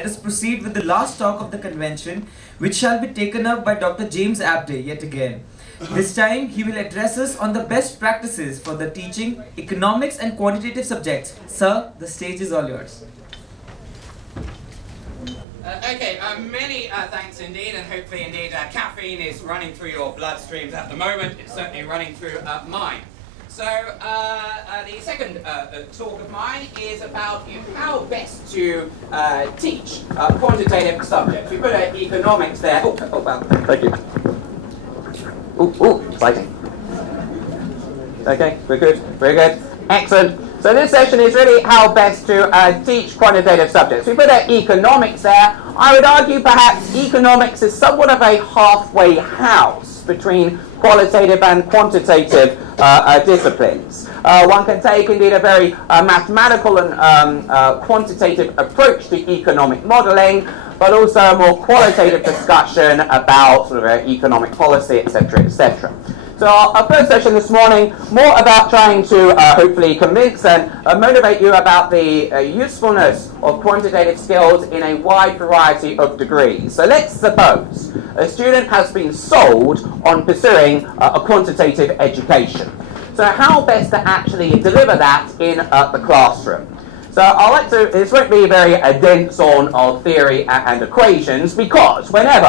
Let us proceed with the last talk of the convention, which shall be taken up by Dr. James Abdey yet again. This time, he will address us on the best practices for the teaching economics and quantitative subjects. Sir, the stage is all yours. Many thanks indeed, and hopefully indeed caffeine is running through your bloodstreams at the moment. It's certainly running through mine. So the second talk of mine is about how best to teach quantitative subjects. We put economics there. Oh, well, thank you. Exciting. Okay, we're good, very good. Excellent. So this session is really how best to teach quantitative subjects. We put economics there. I would argue perhaps economics is somewhat of a halfway house between qualitative and quantitative disciplines. One can take indeed a very mathematical and quantitative approach to economic modelling, but also a more qualitative discussion about sort of economic policy, etc., etc. So our first session this morning, more about trying to hopefully convince and motivate you about the usefulness of quantitative skills in a wide variety of degrees. So let's suppose a student has been sold on pursuing a quantitative education. So how best to actually deliver that in the classroom? So I'd like to, this won't be very dense on theory and equations, because whenever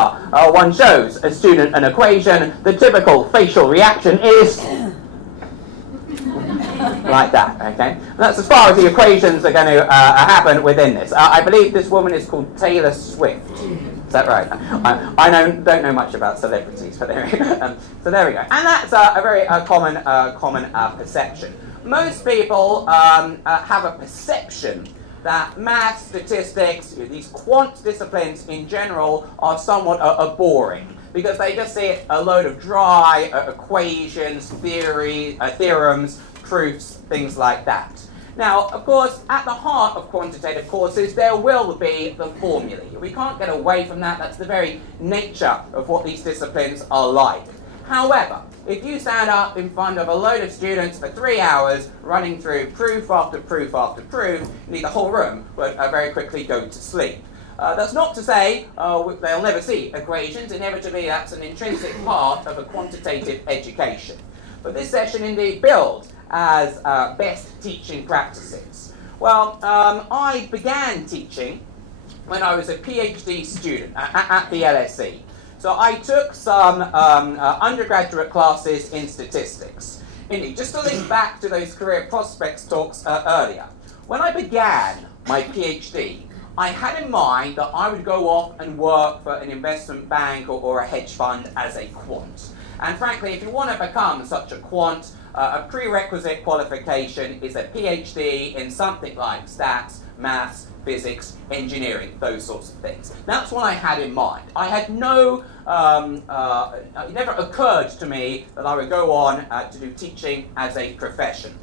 one shows a student an equation, the typical facial reaction is like that, okay? And that's as far as the equations are going to happen within this. I believe this woman is called Taylor Swift. Is that right? I don't know much about celebrities, but there we go. So there we go. And that's a very common perception. Most people have a perception that math, statistics, these quant disciplines in general are somewhat boring, because they just see a load of dry equations, theorems, proofs, things like that. Now, of course, at the heart of quantitative courses, there will be the formulae. We can't get away from that. That's the very nature of what these disciplines are like. However, if you stand up in front of a load of students for 3 hours running through proof after proof after proof, the whole room would very quickly go to sleep. That's not to say they'll never see equations. Inevitably, that's an intrinsic part of a quantitative education. But this session indeed builds as best teaching practices. Well, I began teaching when I was a PhD student at the LSE. So I took some undergraduate classes in statistics. Indeed, just to link back to those career prospects talks earlier, when I began my PhD, I had in mind that I would go off and work for an investment bank or a hedge fund as a quant. And frankly, if you want to become such a quant, a prerequisite qualification is a PhD in something like stats, maths, physics, engineering, those sorts of things. That's what I had in mind. I had no, it never occurred to me that I would go on to do teaching as a profession.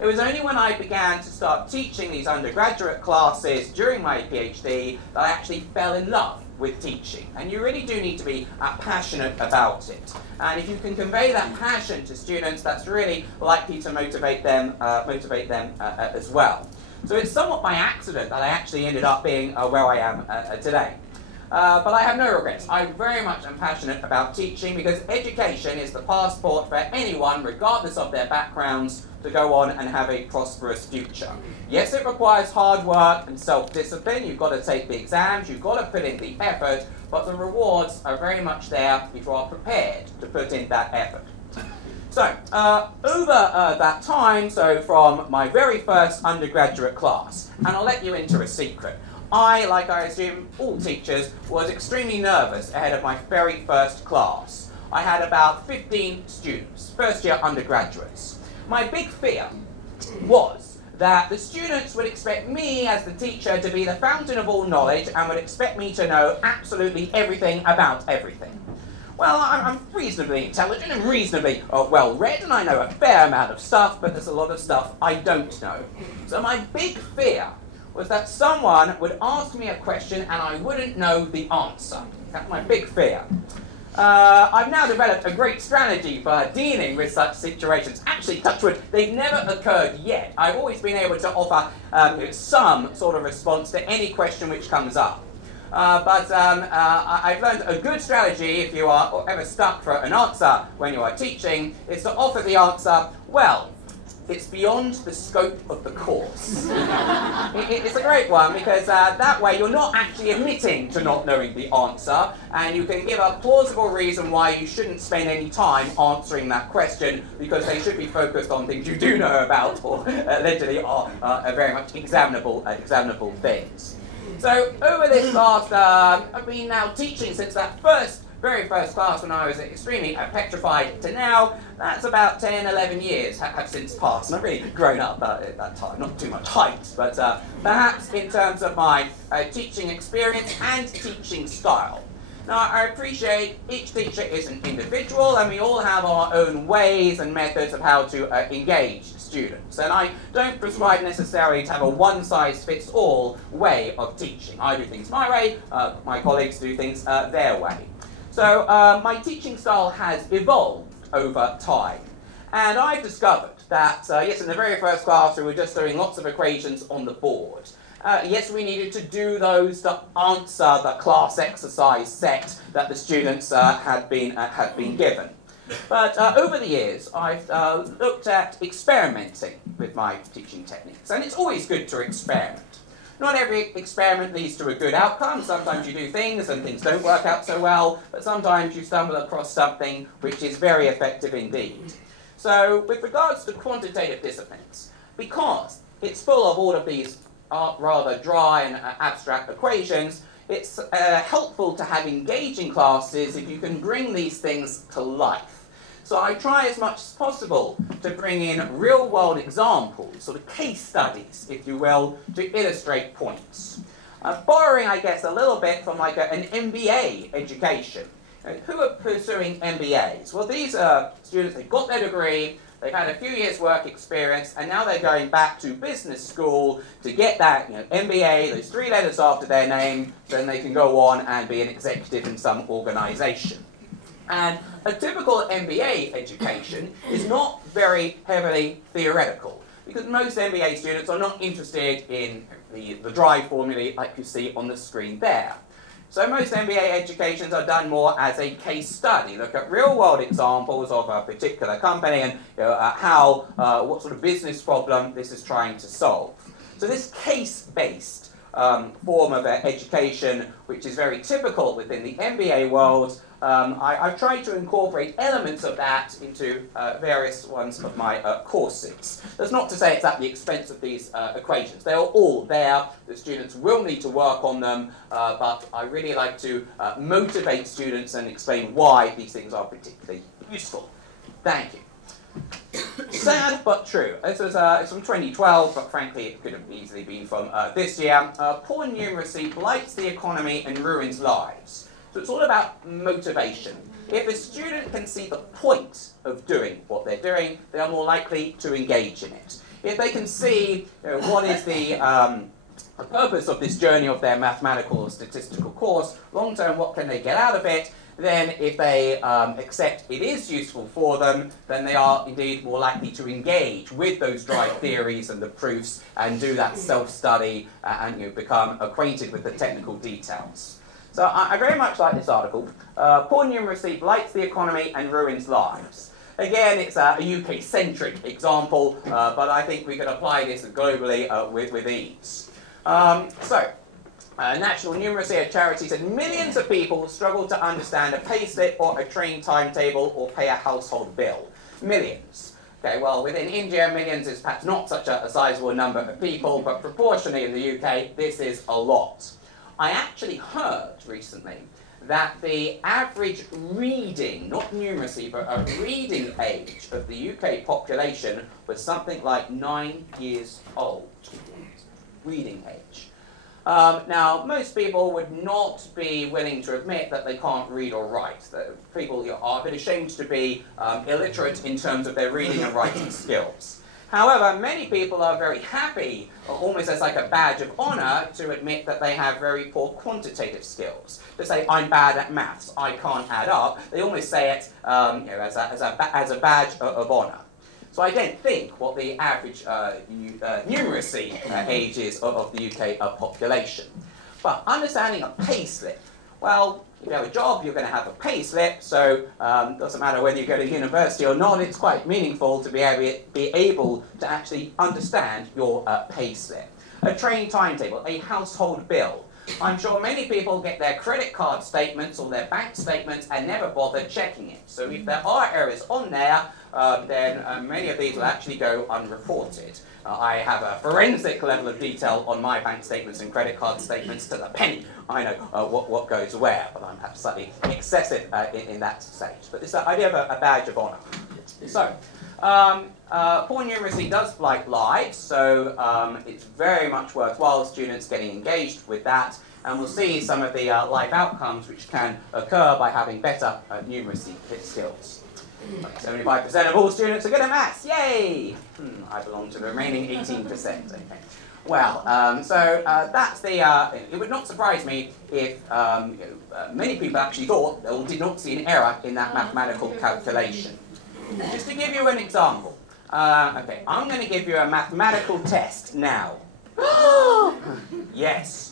It was only when I began to start teaching these undergraduate classes during my PhD that I actually fell in love with teaching. And you really do need to be passionate about it. And if you can convey that passion to students, that's really likely to motivate them as well. So it's somewhat by accident that I actually ended up being where I am today. But I have no regrets. I very much am passionate about teaching, because education is the passport for anyone, regardless of their backgrounds, to go on and have a prosperous future. Yes, it requires hard work and self-discipline. You've got to take the exams, you've got to put in the effort, but the rewards are very much there if you are prepared to put in that effort. So, over that time, so from my very first undergraduate class, and I'll let you into a secret, I, like I assume all teachers, was extremely nervous ahead of my very first class. I had about 15 students, first year undergraduates. My big fear was that the students would expect me as the teacher to be the fountain of all knowledge and would expect me to know absolutely everything about everything. Well, I'm reasonably intelligent and reasonably well-read, and I know a fair amount of stuff, but there's a lot of stuff I don't know. So my big fear was that someone would ask me a question and I wouldn't know the answer. That's my big fear. I've now developed a great strategy for dealing with such situations. Actually, touch wood, they've never occurred yet. I've always been able to offer some sort of response to any question which comes up. I've learned a good strategy if you are ever stuck for an answer when you are teaching is to offer the answer, well, it's beyond the scope of the course. It's a great one because that way you're not actually admitting to not knowing the answer, and you can give a plausible reason why you shouldn't spend any time answering that question, because they should be focused on things you do know about or allegedly are very much examinable things. So over this last, I've been now teaching since that very first class when I was extremely petrified to now. That's about 10, 11 years have since passed, and I've really grown up at that time. Not too much height, but perhaps in terms of my teaching experience and teaching style. Now, I appreciate each teacher is an individual, and we all have our own ways and methods of how to engage students. And I don't prescribe necessarily to have a one-size-fits-all way of teaching. I do things my way, my colleagues do things their way. So my teaching style has evolved over time. And I've discovered that, yes, in the very first class we were just doing lots of equations on the board. Yes, we needed to do those to answer the class exercise set that the students had been given. But over the years, I've looked at experimenting with my teaching techniques, and it's always good to experiment. Not every experiment leads to a good outcome. Sometimes you do things and things don't work out so well, but sometimes you stumble across something which is very effective indeed. So with regards to quantitative disciplines, because it's full of all of these rather dry and abstract equations, it's helpful to have engaging classes if you can bring these things to life. So I try as much as possible to bring in real-world examples, sort of case studies, if you will, to illustrate points. Borrowing, I guess, a little bit from like an MBA education. Who are pursuing MBAs? Well, these are students, they've got their degree, they've had a few years' work experience, and now they're going back to business school to get that MBA, those 3 letters after their name, so then they can go on and be an executive in some organisation. And a typical MBA education is not very heavily theoretical, because most MBA students are not interested in the dry formulae like you see on the screen there. So most MBA educations are done more as a case study, look at real-world examples of a particular company and what sort of business problem this is trying to solve. So this case-based form of education, which is very typical within the MBA world, I've tried to incorporate elements of that into various ones of my courses. That's not to say it's at the expense of these equations. They are all there. The students will need to work on them, but I really like to motivate students and explain why these things are particularly useful. Thank you. Sad but true. This was it's from 2012, but frankly it could have easily been from this year. Poor numeracy blights the economy and ruins lives. So it's all about motivation. If a student can see the point of doing what they're doing, they are more likely to engage in it. If they can see what is the purpose of this journey of their mathematical or statistical course, long term, what can they get out of it, then if they accept it is useful for them, then they are indeed more likely to engage with those dry theories and the proofs and do that self-study and become acquainted with the technical details. So I very much like this article. Poor numeracy blights the economy and ruins lives. Again, it's a UK-centric example, but I think we could apply this globally with ease. National Numeracy, a charity, said millions of people struggle to understand a payslip or a train timetable or pay a household bill. Millions. Okay, well, within India, millions is perhaps not such a sizable number of people, but proportionally in the UK, this is a lot. I actually heard recently that the average reading, not numeracy, but a reading age of the UK population was something like 9 years old. Reading age. Now, most people would not be willing to admit that they can't read or write. People are a bit ashamed to be illiterate in terms of their reading and writing skills. However, many people are very happy, almost as like a badge of honour, to admit that they have very poor quantitative skills. To say, I'm bad at maths, I can't add up, they almost say it as a badge of honour. So I don't think what the average numeracy age is of the UK population. But understanding a pay slip. Well, if you have a job, you're going to have a pay slip, so it doesn't matter whether you go to university or not, it's quite meaningful to be able to actually understand your pay slip. A train timetable, a household bill. I'm sure many people get their credit card statements or their bank statements and never bother checking it. So if there are errors on there, then many of these will actually go unreported. I have a forensic level of detail on my bank statements and credit card statements to the penny. I know what goes where, but I'm perhaps slightly excessive in that stage. But this idea of a badge of honour. So, poor numeracy does blight lives, so it's very much worthwhile students getting engaged with that, and we'll see some of the life outcomes which can occur by having better numeracy skills. 75% of all students are good at maths, yay! I belong to the remaining 18%. Okay. Well, that's the. It would not surprise me if many people actually thought or did not see an error in that mathematical calculation. Just to give you an example, okay, I'm going to give you a mathematical test now. Yes.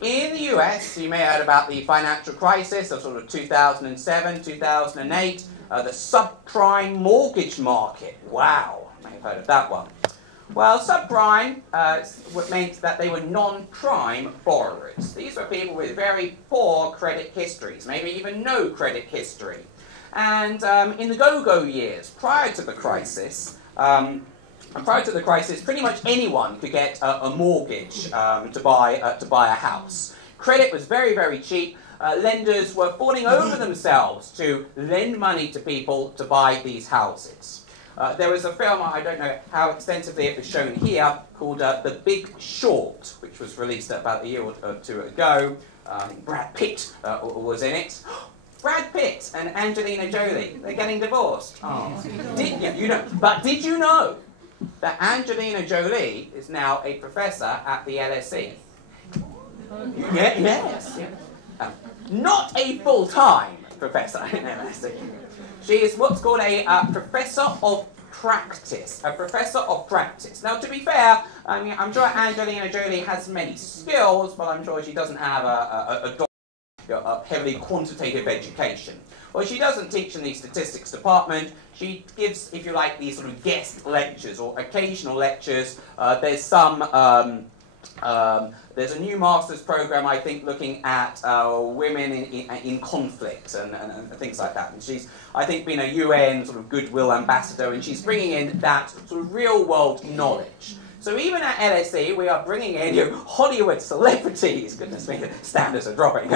In the US, you may have heard about the financial crisis of sort of 2007, 2008, the subprime mortgage market. Wow, you may have heard of that one. Well, subprime meant that they were non-prime borrowers. These were people with very poor credit histories, maybe even no credit history. And in the go-go years, prior to the crisis, pretty much anyone could get a mortgage to buy a house. Credit was very, very cheap. Lenders were falling over themselves to lend money to people to buy these houses. There was a film, I don't know how extensively it was shown here, called The Big Short, which was released about a year or two ago. Brad Pitt was in it. Brad Pitt and Angelina Jolie, they're getting divorced. Oh. Did you know that Angelina Jolie is now a professor at the LSE? Yes. Not a full-time professor at LSE. She is what's called a professor of practice. A professor of practice. Now, to be fair, I mean, I'm sure Angelina Jolie has many skills, but I'm sure she doesn't have a heavily quantitative education. Well, she doesn't teach in the statistics department. She gives, if you like, these sort of guest lectures or occasional lectures. There's a new master's program, I think, looking at women in conflict and things like that. And she's, I think, been a UN sort of goodwill ambassador, and she's bringing in that sort of real-world knowledge. So even at LSE, we are bringing in Hollywood celebrities. Goodness me, the standards are dropping.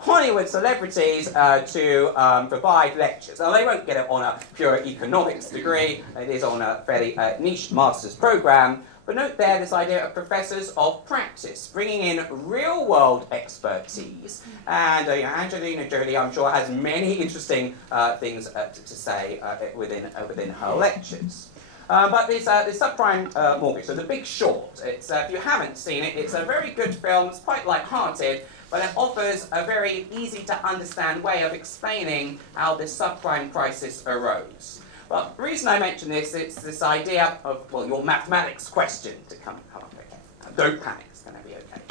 Hollywood celebrities to provide lectures. Now, they won't get it on a pure economics degree. It is on a fairly niche master's program. But note there this idea of professors of practice, bringing in real-world expertise. And Angelina Jolie, I'm sure, has many interesting things to say within her lectures. But this subprime mortgage, so The Big Short, it's, if you haven't seen it, it's a very good film. It's quite light-hearted, but it offers a very easy-to-understand way of explaining how this subprime crisis arose. Well, the reason I mention this, it's this idea of, well, your mathematics question to come up. Okay. Don't panic, it's going to be okay.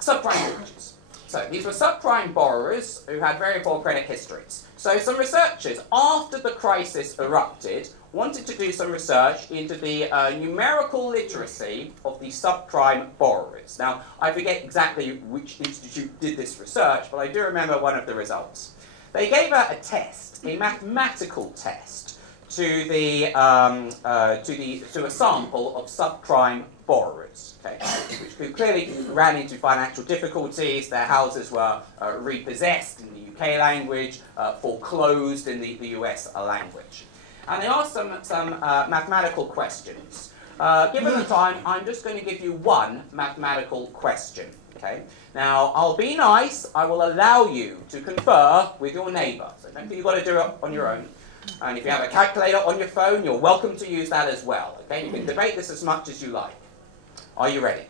Subprime mortgages. So these were subprime borrowers who had very poor credit histories. So some researchers, after the crisis erupted, wanted to do some research into the numerical literacy of the subprime borrowers. Now, I forget exactly which institute did this research, but I do remember one of the results. They gave a test, a mathematical test, to a sample of subprime borrowers, okay, which clearly ran into financial difficulties. Their houses were repossessed in the UK language, foreclosed in the US language. And they asked some mathematical questions. Given the time, I'm just going to give you one mathematical question. Okay. Now, I'll be nice. I will allow you to confer with your neighbour. So don't think you've got to do it on your own. And if you have a calculator on your phone, you're welcome to use that as well. Okay. You can debate this as much as you like. Are you ready?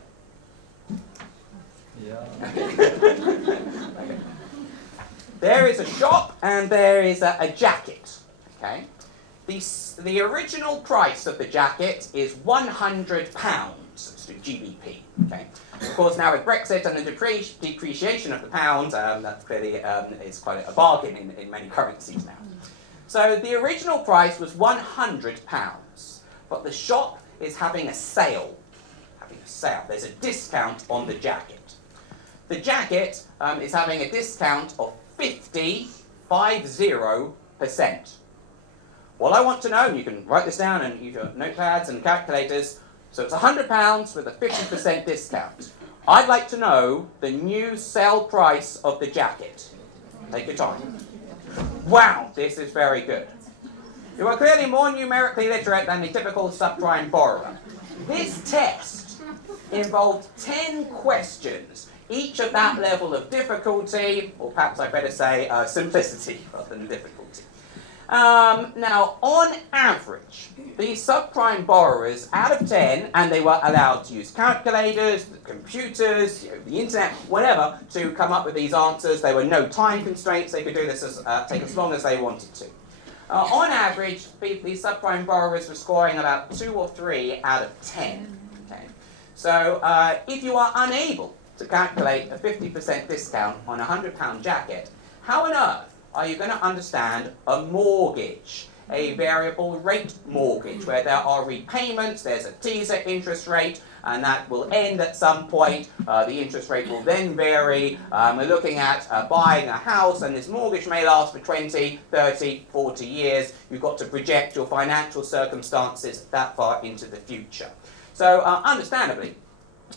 Yeah. Okay. There is a shop and there is a jacket. Okay. The original price of the jacket is £100. so let's do GBP. Okay. Of course, now with Brexit and the depreciation of the pound, that clearly is quite a bargain in many currencies now. So the original price was £100, but the shop is having a sale. There's a discount on the jacket. The jacket is having a discount of 50%. What I want to know, you can write this down and use your notepads and calculators, so it's £100 with a 50% discount. I'd like to know the new sale price of the jacket. Take your time. Wow, this is very good. You are clearly more numerically literate than the typical subprime borrower. This test involved 10 questions, each of that level of difficulty, or perhaps I better say simplicity rather than difficulty. Now, on average, these subprime borrowers, out of 10, and they were allowed to use calculators, computers, the internet, whatever, to come up with these answers. There were no time constraints. They could do this take as long as they wanted to. On average, these subprime borrowers were scoring about 2 or 3 out of 10. Okay? So if you are unable to calculate a 50% discount on a £100 jacket, how on earth are you going to understand a mortgage, a variable rate mortgage, where there are repayments, there's a teaser interest rate, and that will end at some point. The interest rate will then vary. We're looking at buying a house, and this mortgage may last for 20, 30, 40 years. You've got to project your financial circumstances that far into the future. So, understandably,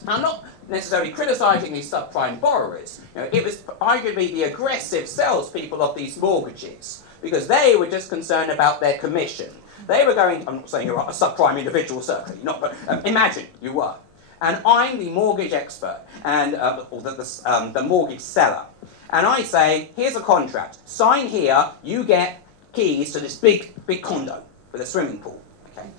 I'm not necessarily criticising these subprime borrowers. It was arguably the aggressive salespeople of these mortgages, because they were just concerned about their commission. They were going, I'm not saying you're a subprime individual, certainly not, but imagine you were. And I'm the mortgage expert, and or the mortgage seller. And I say, here's a contract. Sign here, you get keys to this big condo with a swimming pool. Okay.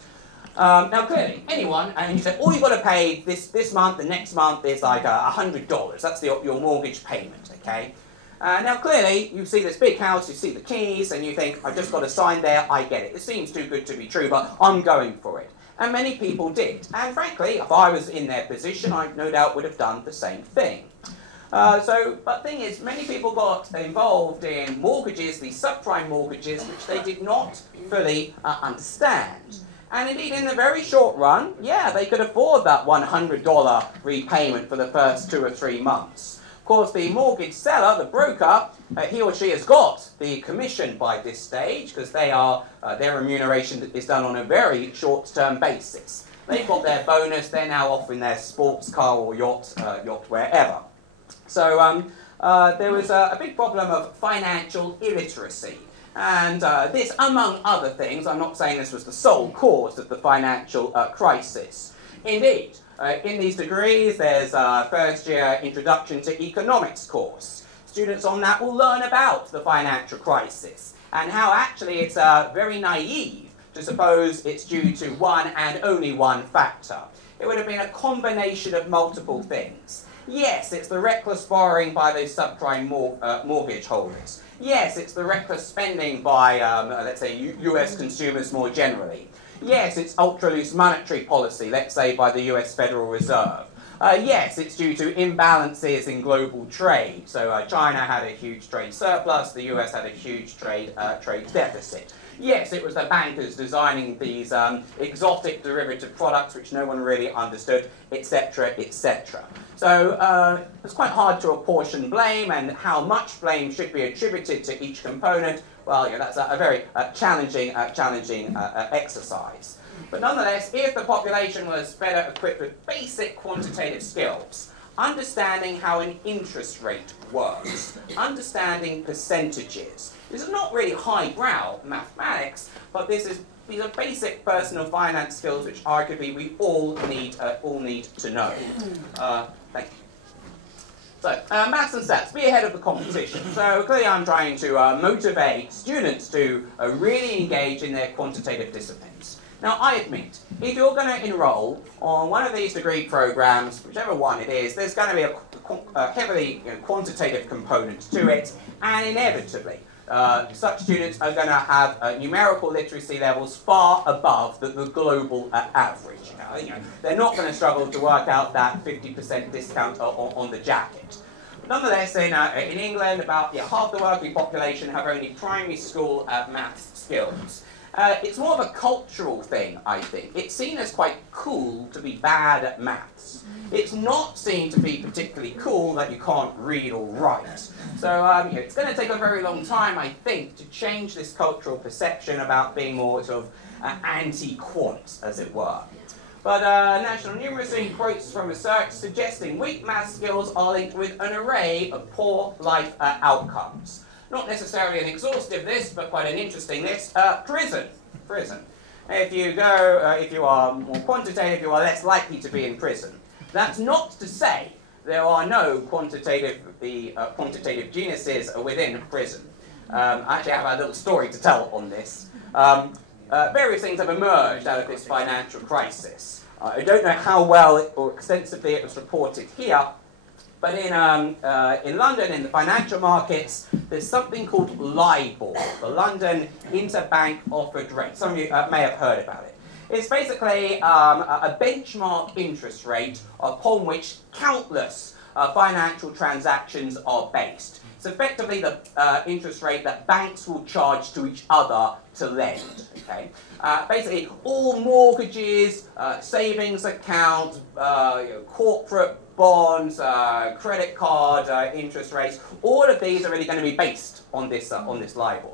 Now clearly, anyone, and you say, all you've got to pay this month, the next month is like $100. That's your mortgage payment, okay? Now clearly, you see this big house, you see the keys, and you think, I've just got to sign there, I get it. It seems too good to be true, but I'm going for it. And many people did. And frankly, if I was in their position, I no doubt would have done the same thing. But the thing is, many people got involved in mortgages, these subprime mortgages, which they did not fully understand. And indeed, in the very short run, yeah, they could afford that $100 repayment for the first 2 or 3 months. Of course, the mortgage seller, the broker, he or she has got the commission by this stage, because their remuneration is done on a very short-term basis. They've got their bonus, they're now off in their sports car or yacht wherever. So there was a big problem of financial illiteracy. And this, among other things, I'm not saying this was the sole cause of the financial crisis. Indeed, in these degrees, there's a first-year Introduction to Economics course. Students on that will learn about the financial crisis and how actually it's very naive to suppose it's due to one and only one factor. It would have been a combination of multiple things. Yes, it's the reckless borrowing by those subprime mortgage holders. Yes, it's the reckless spending by, let's say, US consumers more generally. Yes, it's ultra-loose monetary policy, let's say, by the US Federal Reserve. Yes, it's due to imbalances in global trade. So China had a huge trade surplus, the US had a huge trade deficit. Yes, it was the bankers designing these exotic derivative products which no one really understood, etc., etc. So it's quite hard to apportion blame, and how much blame should be attributed to each component. Well, yeah, that's a very challenging exercise. But nonetheless, if the population was better equipped with basic quantitative skills, understanding how an interest rate works, understanding percentages. This is not really highbrow mathematics, but these are basic personal finance skills which arguably we all need to know. Thank you. So, maths and stats, be ahead of the competition. So clearly I'm trying to motivate students to really engage in their quantitative disciplines. Now, I admit, if you're going to enroll on one of these degree programs, whichever one it is, there's going to be a heavily quantitative component to it, and inevitably, such students are going to have numerical literacy levels far above the global average. They're not going to struggle to work out that 50% discount on the jacket. Nonetheless, in England, about half the working population have only primary school maths skills. It's more of a cultural thing, I think. It's seen as quite cool to be bad at maths. It's not seen to be particularly cool that you can't read or write. So it's going to take a very long time, I think, to change this cultural perception about being more sort of anti-quant, as it were. But National Numeracy quotes from research suggesting weak math skills are linked with an array of poor life outcomes. Not necessarily an exhaustive list, but quite an interesting list. Prison. If you are more quantitative, you are less likely to be in prison. That's not to say there are no quantitative geniuses within prison. I actually have a little story to tell on this. Various things have emerged out of this financial crisis. I don't know how well or extensively it was reported here, but in London, in the financial markets, there's something called LIBOR, the London Interbank Offered Rate. Some of you may have heard about it. It's basically a benchmark interest rate upon which countless financial transactions are based. It's effectively the interest rate that banks will charge to each other to lend. Okay? Basically, all mortgages, savings accounts, corporate bonds, credit card interest rates, all of these are really going to be based on this LIBOR.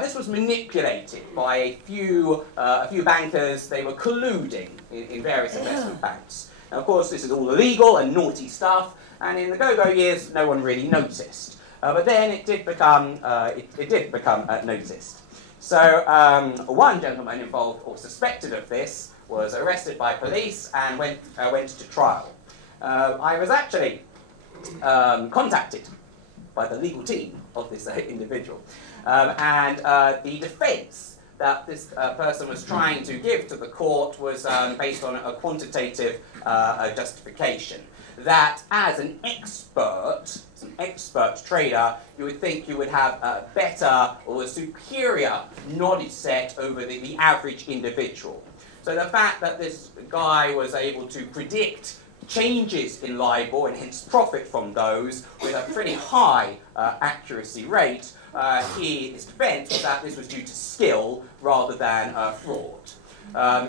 This was manipulated by a few bankers. They were colluding in various investment banks. Now, of course, this is all illegal and naughty stuff, and in the go-go years, no one really noticed. But then it did become noticed. So one gentleman involved or suspected of this was arrested by police and went to trial. I was actually contacted by the legal team of this individual, and the defence that this person was trying to give to the court was based on a quantitative justification. That as an expert trader, you would think you would have a better or a superior knowledge set over the average individual. So the fact that this guy was able to predict changes in LIBOR and hence profit from those with a pretty high accuracy rate, his defence was that this was due to skill rather than fraud. I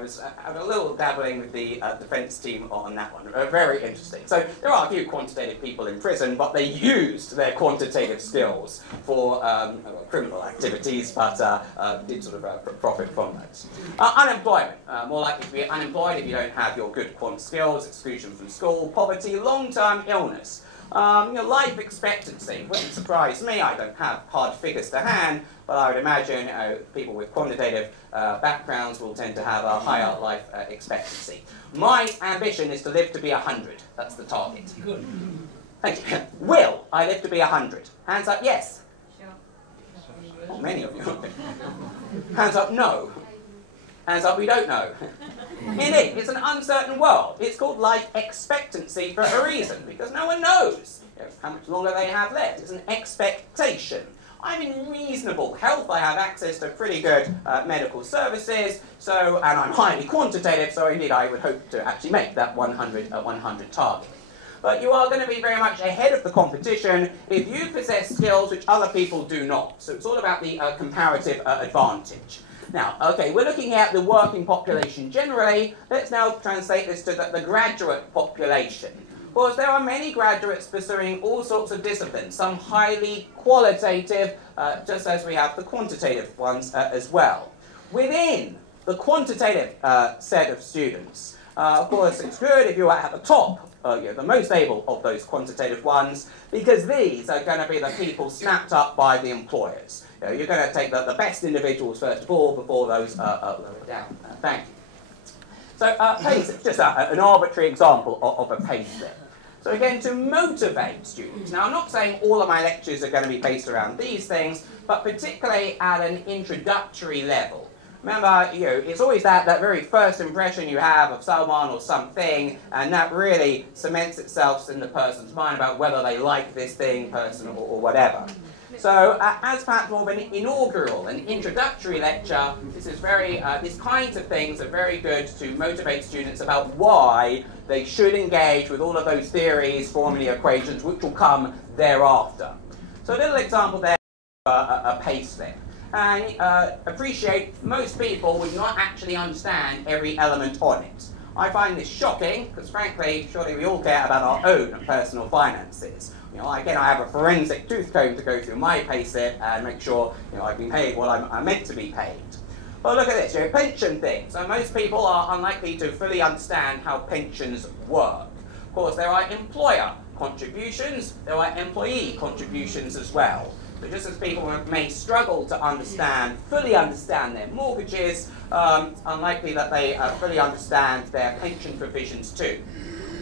was having a little dabbling with the defence team on that one. Very interesting. So there are a few quantitative people in prison, but they used their quantitative skills for criminal activities, but did sort of profit from those. Unemployment. More likely to be unemployed if you don't have your good quant skills, exclusion from school, poverty, long-term illness. Life expectancy wouldn't surprise me. I don't have hard figures to hand, but I would imagine people with quantitative backgrounds will tend to have a higher life expectancy. My ambition is to live to be 100. That's the target. Good. Thank you. Will I live to be 100? Hands up, yes. Sure. Not many of you. Hands up, no. Hands up, we don't know. Indeed, it's an uncertain world. It's called life expectancy for a reason, because no one knows how much longer they have left. It's an expectation. I'm in reasonable health. I have access to pretty good medical services, and I'm highly quantitative, so indeed I would hope to actually make that 100 target. But you are going to be very much ahead of the competition if you possess skills which other people do not. So it's all about the comparative advantage. Now, okay, we're looking at the working population generally. Let's now translate this to the graduate population. Of course, there are many graduates pursuing all sorts of disciplines, some highly qualitative, just as we have the quantitative ones as well. Within the quantitative set of students, of course, it's good if you are at the top, the most able of those quantitative ones, because these are going to be the people snapped up by the employers. You're going to take the best individuals first of all before those lower down. Thank you. So PACE is just an arbitrary example of a PACE there. So again, to motivate students. Now, I'm not saying all of my lectures are going to be based around these things, but particularly at an introductory level. Remember, it's always that very first impression you have of someone or something, and that really cements itself in the person's mind about whether they like this thing, person, or whatever. So, as perhaps more of an inaugural, an introductory lecture, these kinds of things are very good to motivate students about why they should engage with all of those theories, formulae, equations, which will come thereafter. So, a little example there, a pay slip. And appreciate most people would not actually understand every element on it. I find this shocking because, frankly, surely we all care about our own personal finances. Again, I have a forensic tooth comb to go through my payslip and make sure I've been paid what I'm meant to be paid. But look at this, pension things. So most people are unlikely to fully understand how pensions work. Of course, there are employer contributions, there are employee contributions as well. So just as people may struggle to fully understand their mortgages, it's unlikely that they fully understand their pension provisions too.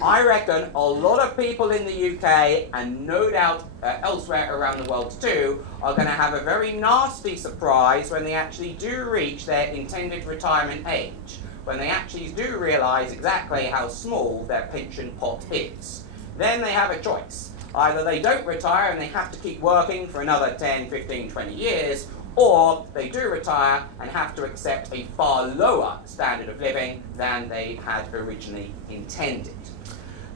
I reckon a lot of people in the UK, and no doubt elsewhere around the world too, are going to have a very nasty surprise when they actually do reach their intended retirement age, when they actually do realise exactly how small their pension pot is. Then they have a choice. Either they don't retire and they have to keep working for another 10, 15, 20 years, or they do retire and have to accept a far lower standard of living than they had originally intended.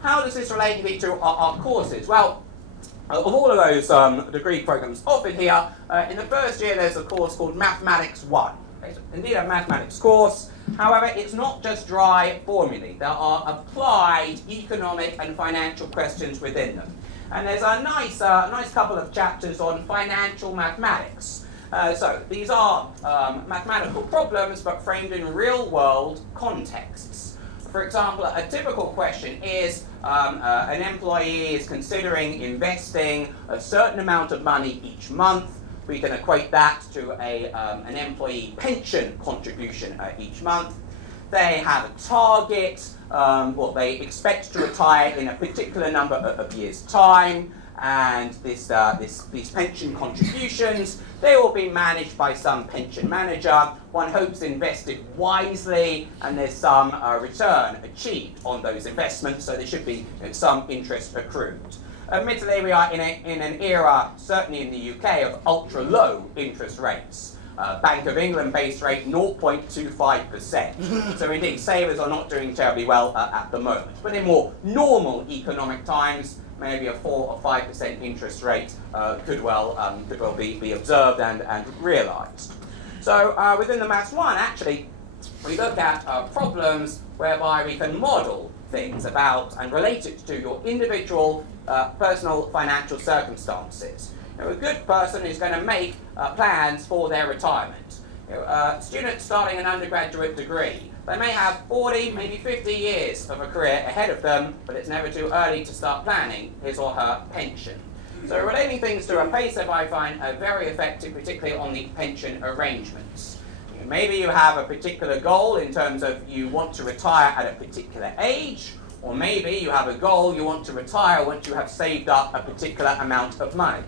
How does this relate to our courses? Well, of all of those degree programs offered here, in the first year there's a course called Mathematics 1. It's indeed a mathematics course. However, it's not just dry formulae. There are applied economic and financial questions within them. And there's a nice couple of chapters on financial mathematics. So these are mathematical problems, but framed in real-world contexts. For example, a typical question is an employee is considering investing a certain amount of money each month. We can equate that to an employee pension contribution each month. They have a target, they expect to retire in a particular number of years' time, and these pension contributions, they will be managed by some pension manager. One hopes invested wisely, and there's some return achieved on those investments, so there should be some interest accrued. Admittedly, we are in an era, certainly in the UK, of ultra-low interest rates. Bank of England base rate 0.25%. So indeed, savers are not doing terribly well at the moment. But in more normal economic times, maybe a 4 or 5% interest rate could well be observed and realised. So within the Maths 1, actually, we look at problems whereby we can model things about and relate it to your individual personal financial circumstances. A good person is going to make plans for their retirement. Students starting an undergraduate degree, they may have 40, maybe 50 years of a career ahead of them, but it's never too early to start planning his or her pension. So relating things to a payslip I find very effective, particularly on the pension arrangements. Maybe you have a particular goal in terms of you want to retire at a particular age, or maybe you have a goal you want to retire once you have saved up a particular amount of money.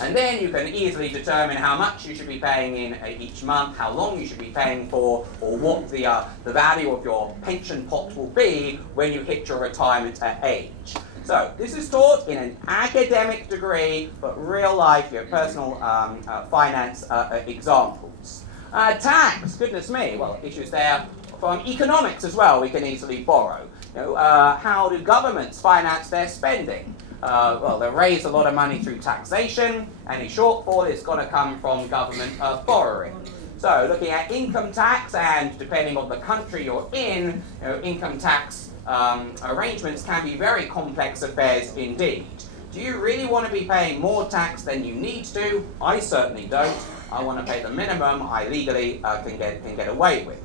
And then you can easily determine how much you should be paying in each month, how long you should be paying for, or what the value of your pension pot will be when you hit your retirement age. So this is taught in an academic degree, but real life, personal finance examples. Tax, goodness me, well, issues there from economics as well we can easily borrow. How do governments finance their spending? Well, they raise a lot of money through taxation. Any shortfall is going to come from government borrowing. So looking at income tax, and depending on the country you're in, income tax arrangements can be very complex affairs indeed. Do you really want to be paying more tax than you need to? I certainly don't. I want to pay the minimum I legally can get away with.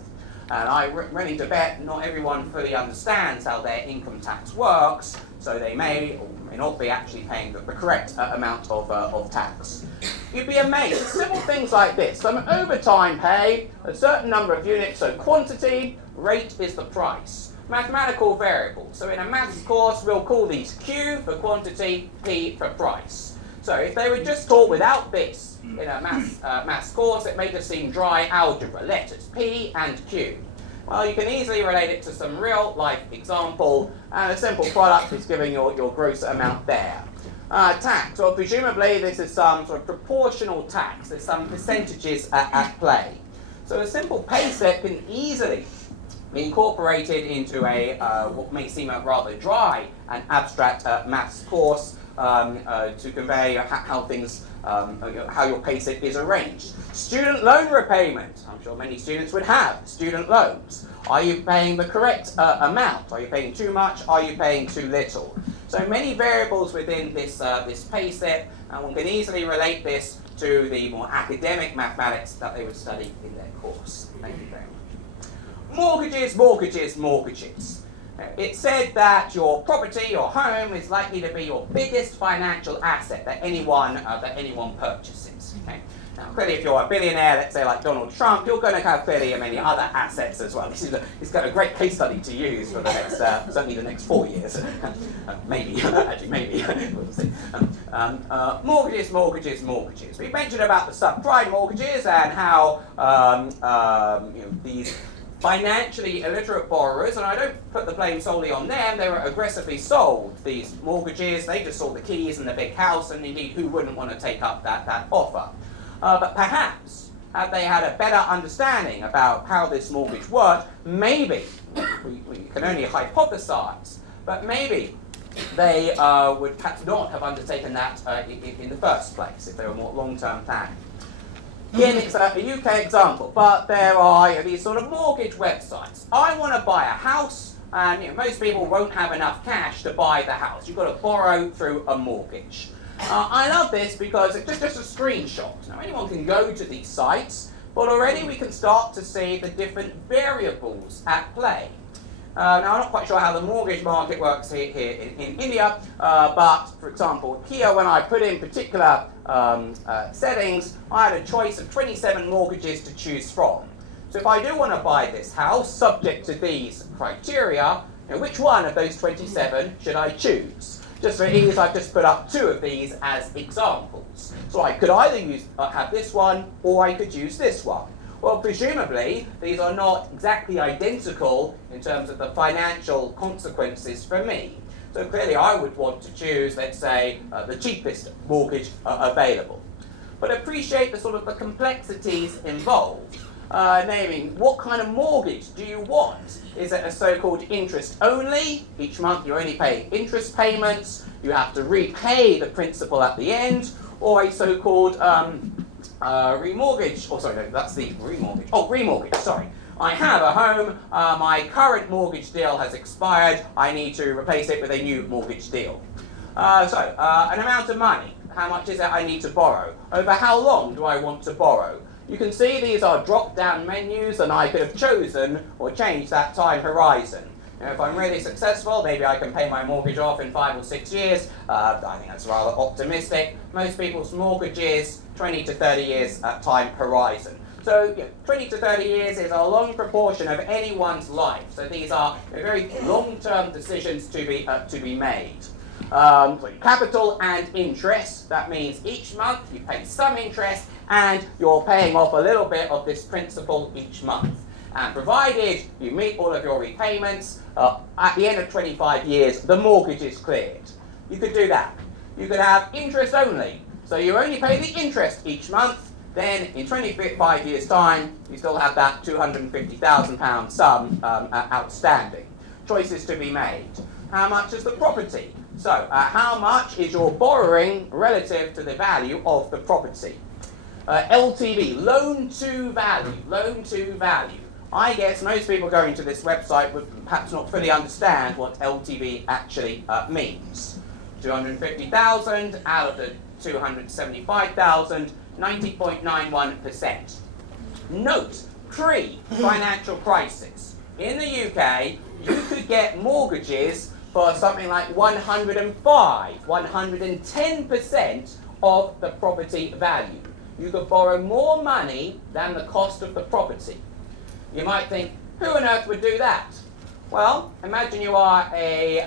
And I'm ready to bet not everyone fully understands how their income tax works, so they may or may not be actually paying the correct amount of tax. You'd be amazed. Simple things like this. Some overtime pay, a certain number of units, so quantity, rate is the price. Mathematical variables. So in a maths course, we'll call these Q for quantity, P for price. So if they were just taught without this in a maths course, it may just seem dry algebra, letters, P and Q. Well, you can easily relate it to some real life example, and a simple product is giving your gross amount there. Tax, well, presumably this is some sort of proportional tax. There's some percentages at play. So a simple pay slip can easily be incorporated into a what may seem a rather dry and abstract maths course to convey how things, how your pay slip is arranged. Student loan repayment. I'm sure many students would have student loans. Are you paying the correct amount? Are you paying too much? Are you paying too little? So many variables within this pay slip, and one can easily relate this to the more academic mathematics that they would study in their course. Thank you very much. Mortgages, mortgages, mortgages. It said that your property, your home, is likely to be your biggest financial asset that anyone purchases. Okay? Now, clearly, if you're a billionaire, let's say like Donald Trump, you're going to have clearly many other assets as well. It's got a great case study to use for the next, certainly the next 4 years. Maybe, actually, maybe. We'll see. Mortgages, mortgages, mortgages. We mentioned about the subprime mortgages and how these financially illiterate borrowers, and I don't put the blame solely on them, they were aggressively sold these mortgages. They just saw the keys and the big house, and indeed, who wouldn't want to take up that offer? But perhaps, had they had a better understanding about how this mortgage worked, maybe, we can only hypothesize, but maybe they would perhaps not have undertaken that in the first place, if they were more long-term planning. Again, it's a UK example, but there are these sort of mortgage websites. I want to buy a house, and most people won't have enough cash to buy the house. You've got to borrow through a mortgage. I love this because it's just a screenshot. Now, anyone can go to these sites, but already we can start to see the different variables at play. Now, I'm not quite sure how the mortgage market works here in India, but for example, here when I put in particular settings, I had a choice of 27 mortgages to choose from. So if I do want to buy this house, subject to these criteria, which one of those 27 should I choose? Just for ease, I've just put up 2 of these as examples. So I could either have this one, or I could use this one. Well, presumably, these are not exactly identical in terms of the financial consequences for me. So clearly, I would want to choose, let's say, the cheapest mortgage available. But appreciate the sort of the complexities involved. Naming, what kind of mortgage do you want? Is it a so-called interest only? Each month you only pay interest payments. You have to repay the principal at the end. Or a so-called remortgage, oh sorry, no, that's the remortgage. Oh, remortgage, sorry. I have a home, my current mortgage deal has expired, I need to replace it with a new mortgage deal. An amount of money, how much is it I need to borrow? Over how long do I want to borrow? You can see these are drop-down menus, and I could have chosen or changed that time horizon. If I'm really successful, maybe I can pay my mortgage off in 5 or 6 years. I think that's rather optimistic. Most people's mortgages, 20 to 30 years time horizon. So 20 to 30 years is a long proportion of anyone's life. So these are very long-term decisions to be made. So capital and interest, that means each month you pay some interest and you're paying off a little bit of this principal each month. And provided you meet all of your repayments, at the end of 25 years, the mortgage is cleared. You could do that. You could have interest only. So you only pay the interest each month, then in 25 years' time, you still have that £250,000 sum outstanding. Choices to be made. How much is the property? So how much is your borrowing relative to the value of the property? LTV, loan to value, loan to value. I guess most people going to this website would perhaps not fully understand what LTV actually means. 250,000 out of the 275,000, 90.91%. Note, pre-financial crisis. In the UK, you could get mortgages for something like 110% of the property value. You could borrow more money than the cost of the property. You might think, who on earth would do that? Well, imagine you are a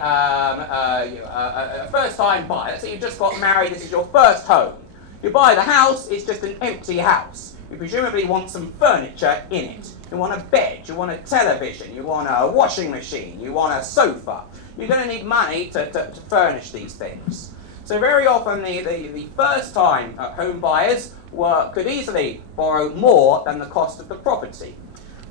first-time buyer. Let's say you've just got married, this is your first home. You buy the house, it's just an empty house. You presumably want some furniture in it. You want a bed, you want a television, you want a washing machine, you want a sofa. You're going to need money to furnish these things. So very often the first-time home buyers could easily borrow more than the cost of the property.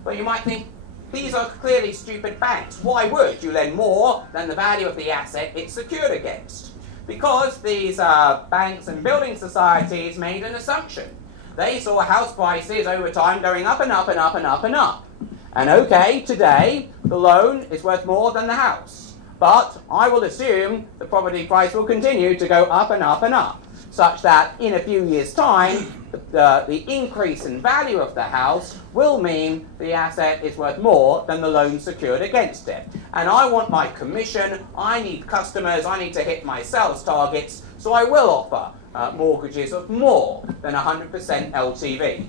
But you might think, these are clearly stupid banks. Why would you lend more than the value of the asset it's secured against? Because these banks and building societies made an assumption. They saw house prices over time going up and up and up and up and up. And okay, today the loan is worth more than the house. But I will assume the property price will continue to go up and up and up, such that in a few years' time, the increase in value of the house will mean the asset is worth more than the loan secured against it. And I want my commission, I need customers, I need to hit my sales targets, so I will offer mortgages of more than 100% LTV.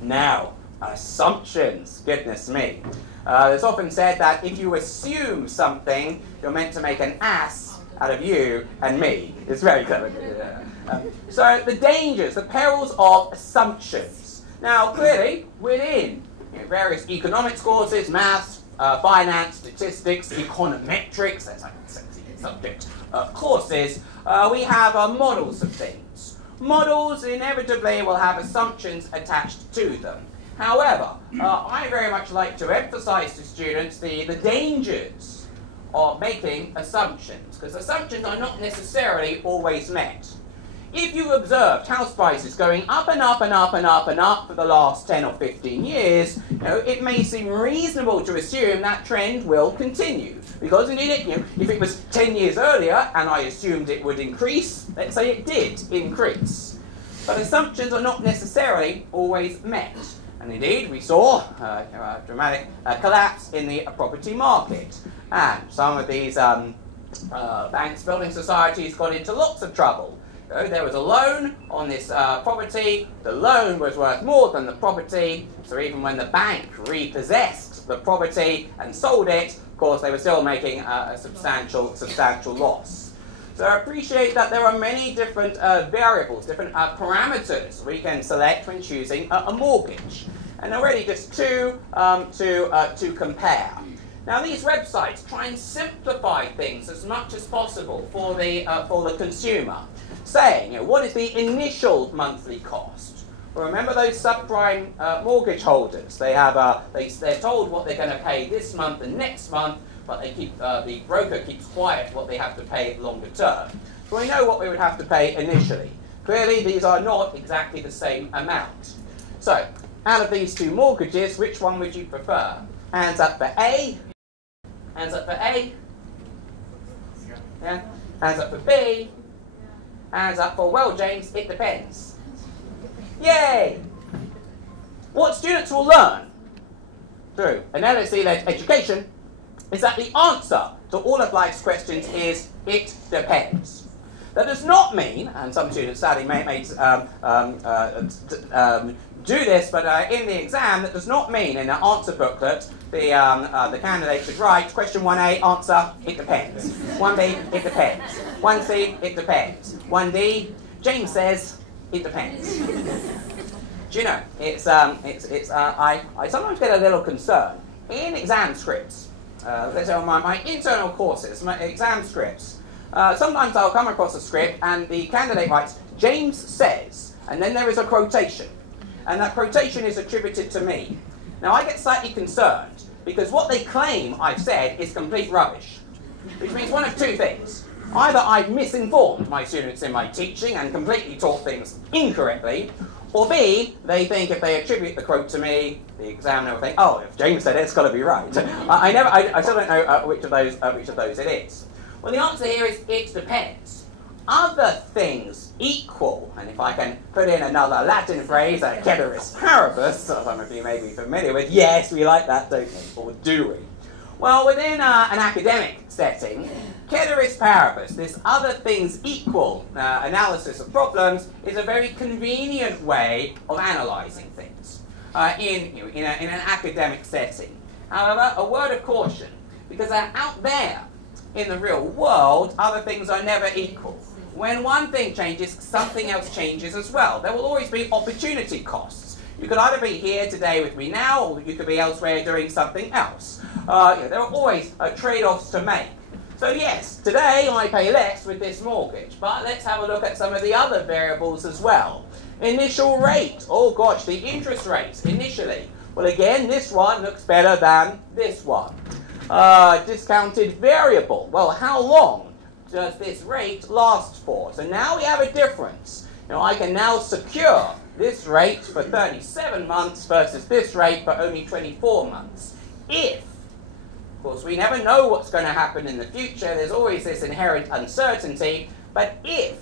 Now, assumptions, goodness me. It's often said that if you assume something, you're meant to make an ass out of you and me. It's very clever. So the dangers, the perils of assumptions. Now, clearly, within various economics courses, maths, finance, statistics, econometrics, that's like a sexy subject, courses, we have models of things. Models inevitably will have assumptions attached to them. However, I very much like to emphasize to students the dangers of making assumptions, because assumptions are not necessarily always met. If you've observed house prices going up and up and up and up and up for the last 10 or 15 years, it may seem reasonable to assume that trend will continue. Because indeed, if it was 10 years earlier and I assumed it would increase, let's say it did increase. But assumptions are not necessarily always met. And indeed, we saw a dramatic collapse in the property market. And some of these banks, building societies got into lots of trouble. There was a loan on this property. The loan was worth more than the property. So even when the bank repossessed the property and sold it, of course, they were still making a substantial loss. So I appreciate that there are many different variables, different parameters we can select when choosing a mortgage. And already just two to compare. Now these websites try and simplify things as much as possible for the consumer, saying, what is the initial monthly cost? Well, remember those subprime mortgage holders? They're told what they're going to pay this month and next month, but the broker keeps quiet what they have to pay longer term. So we know what we would have to pay initially. Clearly, these are not exactly the same amount. So, out of these two mortgages, which one would you prefer? Hands up for A. Hands up for A. Yeah. Hands up for B. Hands up for, well, James, it depends. Yay! What students will learn through an LSE-led education is that the answer to all of life's questions is, it depends. That does not mean, and some students sadly may do this, but in the exam, that does not mean in the answer booklet the candidate should write question 1A, answer, it depends. 1B, it depends. 1C, it depends. 1D, James says, it depends. Do you know, I sometimes get a little concerned in exam scripts. Let's say on my internal courses, my exam scripts. Sometimes I'll come across a script and the candidate writes, James says, and then there is a quotation. And that quotation is attributed to me. Now I get slightly concerned because what they claim I've said is complete rubbish. Which means one of two things. Either I've misinformed my students in my teaching and completely taught things incorrectly, or B, they think if they attribute the quote to me, the examiner will think, oh, if James said it, it's got to be right. I still don't know which of those it is. Well, the answer here is it depends. Other things equal, and if I can put in another Latin phrase, ceteris paribus, some of you may be familiar with, yes, we like that, don't we? Or do we? Well, within an academic setting, ceteris paribus, this other things equal analysis of problems, is a very convenient way of analysing things in an academic setting. However, a word of caution. Because out there in the real world, other things are never equal. When one thing changes, something else changes as well. There will always be opportunity costs. You could either be here today with me now, or you could be elsewhere doing something else. There are always trade-offs to make. So yes, today I pay less with this mortgage, but let's have a look at some of the other variables as well. Initial rate. Oh gosh, the interest rates initially. Well again, this one looks better than this one. Discounted variable. Well, how long does this rate last for? So now we have a difference. I can now secure this rate for 37 months versus this rate for only 24 months. If, of course, we never know what's going to happen in the future, there's always this inherent uncertainty, but if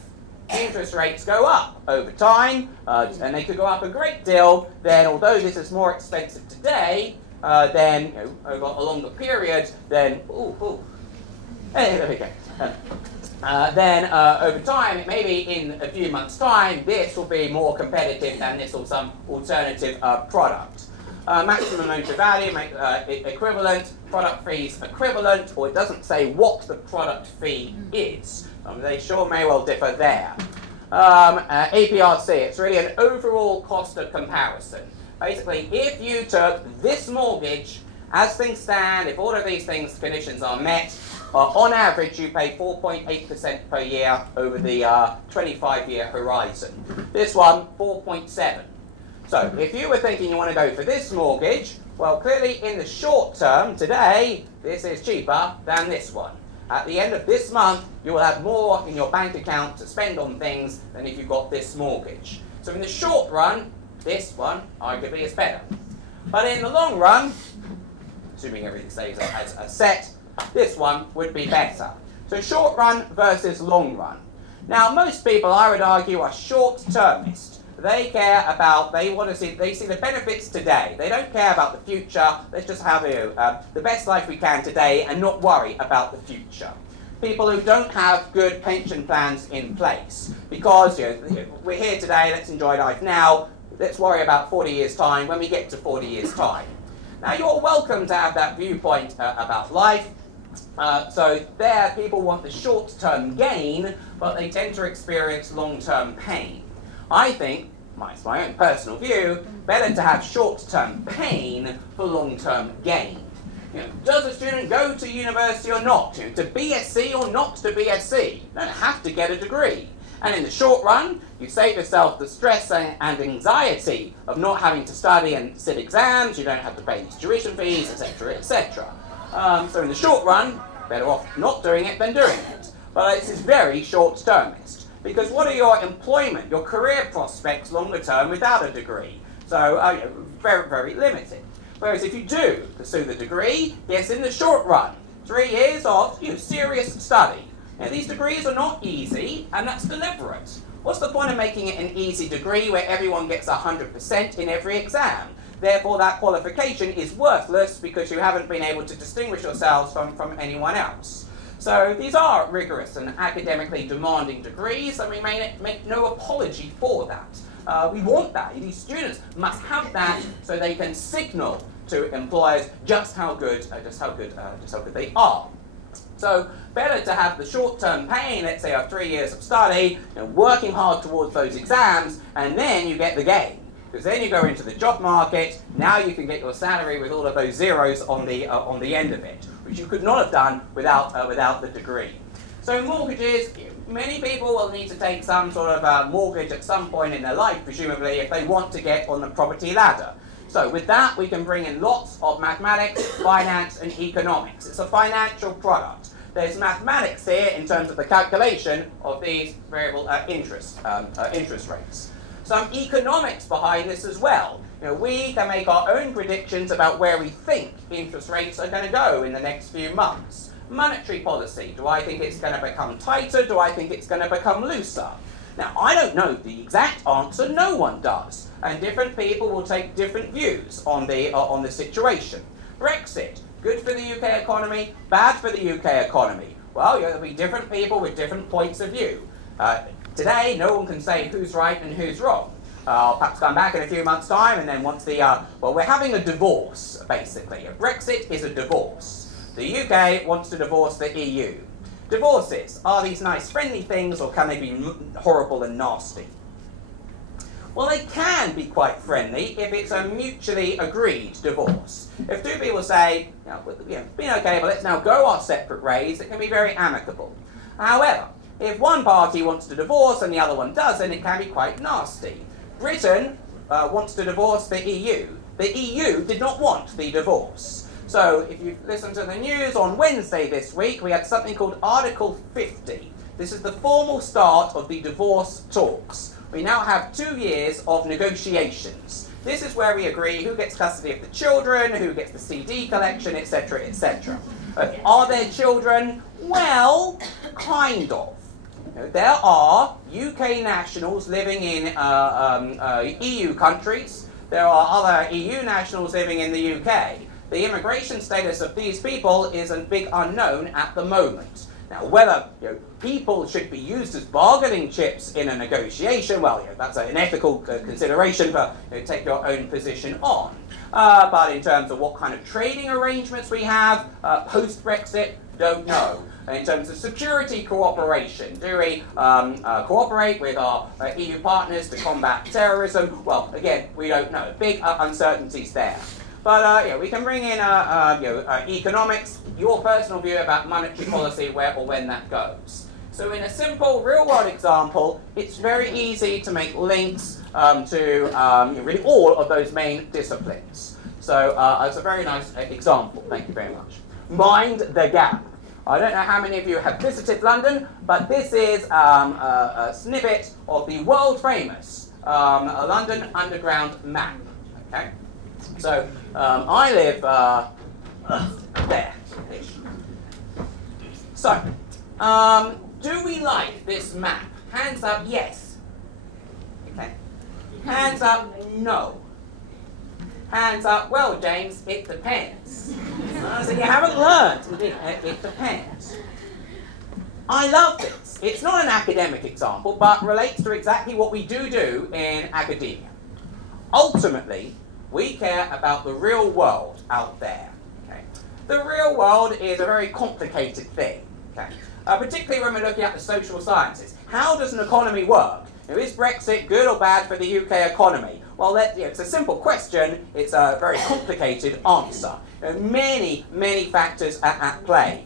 interest rates go up over time, and they could go up a great deal, then although this is more expensive today, then over a longer period, then there we go. Then over time, maybe in a few months' time, this will be more competitive than this or some alternative product. Maximum loan to value equivalent, product fees equivalent, or it doesn't say what the product fee is. They sure may well differ there. APRC, it's really an overall cost of comparison. Basically, if you took this mortgage, as things stand, if all of these conditions are met, on average you pay 4.8% per year over the 25-year horizon. This one, 4.7. So if you were thinking you want to go for this mortgage, well clearly in the short term, today, this is cheaper than this one. At the end of this month, you will have more in your bank account to spend on things than if you got this mortgage. So in the short run, this one arguably is better. But in the long run, assuming everything stays as set, this one would be better. So short run versus long run. Now most people, I would argue, are short-termist. They see the benefits today. They don't care about the future. Let's just have the best life we can today and not worry about the future. People who don't have good pension plans in place because we're here today, let's enjoy life now. Let's worry about 40 years' time when we get to 40 years' time. Now, you're welcome to have that viewpoint about life. So there, people want the short-term gain, but they tend to experience long-term pain. I think, it's my own personal view, better to have short-term pain for long-term gain. Does a student go to university or not? To BSc or not to BSc? You don't have to get a degree. And in the short run, you save yourself the stress and anxiety of not having to study and sit exams, you don't have to pay these tuition fees, etc., etc. So in the short run, better off not doing it than doing it. But this is very short-termist. Because what are your employment, your career prospects longer term without a degree? So very, very limited. Whereas if you do pursue the degree, yes, in the short run, 3 years of serious study. Now, these degrees are not easy, and that's deliberate. What's the point of making it an easy degree where everyone gets 100% in every exam? Therefore, that qualification is worthless because you haven't been able to distinguish yourselves from anyone else. So these are rigorous and academically demanding degrees, and we may make no apology for that. We want that. These students must have that so they can signal to employers just how good they are. So better to have the short-term pain, let's say of 3 years of study, working hard towards those exams, and then you get the gain. Because then you go into the job market, now you can get your salary with all of those zeros on the end of it, which you could not have done without the degree. So mortgages, many people will need to take some sort of mortgage at some point in their life, presumably, if they want to get on the property ladder. So with that, we can bring in lots of mathematics, finance, and economics. It's a financial product. There's mathematics here in terms of the calculation of these variable interest rates. Some economics behind this as well. We can make our own predictions about where we think interest rates are going to go in the next few months. Monetary policy. Do I think it's going to become tighter? Do I think it's going to become looser? Now, I don't know the exact answer. No one does. And different people will take different views on the situation. Brexit. Good for the UK economy, bad for the UK economy. Well, there'll be different people with different points of view. Today, no one can say who's right and who's wrong. I'll perhaps come back in a few months' time, and then once we're having a divorce, basically. Brexit is a divorce. The UK wants to divorce the EU. Divorces, are these nice friendly things, or can they be horrible and nasty? Well, they can be quite friendly if it's a mutually agreed divorce. If two people say, it's been okay, but let's now go our separate ways, it can be very amicable. However, if one party wants to divorce and the other one doesn't, it can be quite nasty. Britain wants to divorce the EU. The EU did not want the divorce. So, if you've listened to the news on Wednesday this week, we had something called Article 50. This is the formal start of the divorce talks. We now have 2 years of negotiations. This is where we agree who gets custody of the children, who gets the CD collection, etc., etc. Are there children? Well, kind of. There are UK nationals living in EU countries. There are other EU nationals living in the UK. The immigration status of these people is a big unknown at the moment. Now, whether people should be used as bargaining chips in a negotiation, well, that's an ethical consideration for take your own position on. But in terms of what kind of trading arrangements we have post-Brexit, don't know. In terms of security cooperation, do we cooperate with our EU partners to combat terrorism? Well, again, we don't know. Big uncertainties there. But we can bring in economics, your personal view about monetary policy, where or when that goes. So in a simple real-world example, it's very easy to make links to really all of those main disciplines. So it's a very nice example. Thank you very much. Mind the gap. I don't know how many of you have visited London, but this is a snippet of the world-famous London Underground map. Okay, so I live there. So, do we like this map? Hands up, yes. Okay. Hands up, no. Hands up, well, James, it depends. So you haven't learned, it depends. I love this. It's not an academic example, but relates to exactly what we do in academia. Ultimately, we care about the real world out there. Okay? The real world is a very complicated thing. Okay? Particularly when we're looking at the social sciences. How does an economy work? Is Brexit good or bad for the UK economy? Well, it's a simple question. It's a very complicated answer. There are many, many factors at play.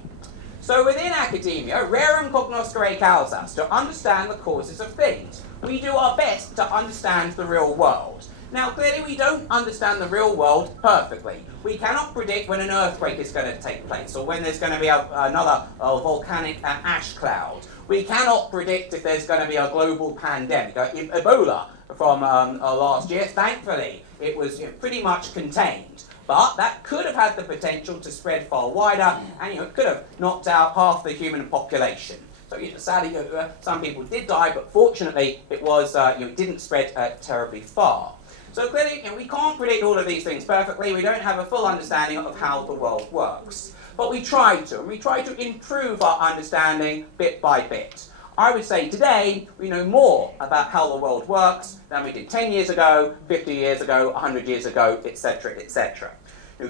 So within academia, rerum cognoscere causas, to understand the causes of things. We do our best to understand the real world. Now, clearly we don't understand the real world perfectly. We cannot predict when an earthquake is going to take place, or when there's going to be another volcanic ash cloud. We cannot predict if there's going to be a global pandemic. Ebola from last year, thankfully, it was pretty much contained. But that could have had the potential to spread far wider, and it could have knocked out half the human population. So sadly, some people did die, but fortunately, it was it didn't spread terribly far. So clearly, we can't predict all of these things perfectly. We don't have a full understanding of how the world works. But we try to, and we try to improve our understanding bit by bit. I would say today, we know more about how the world works than we did 10 years ago, 50 years ago, 100 years ago, etc., etc.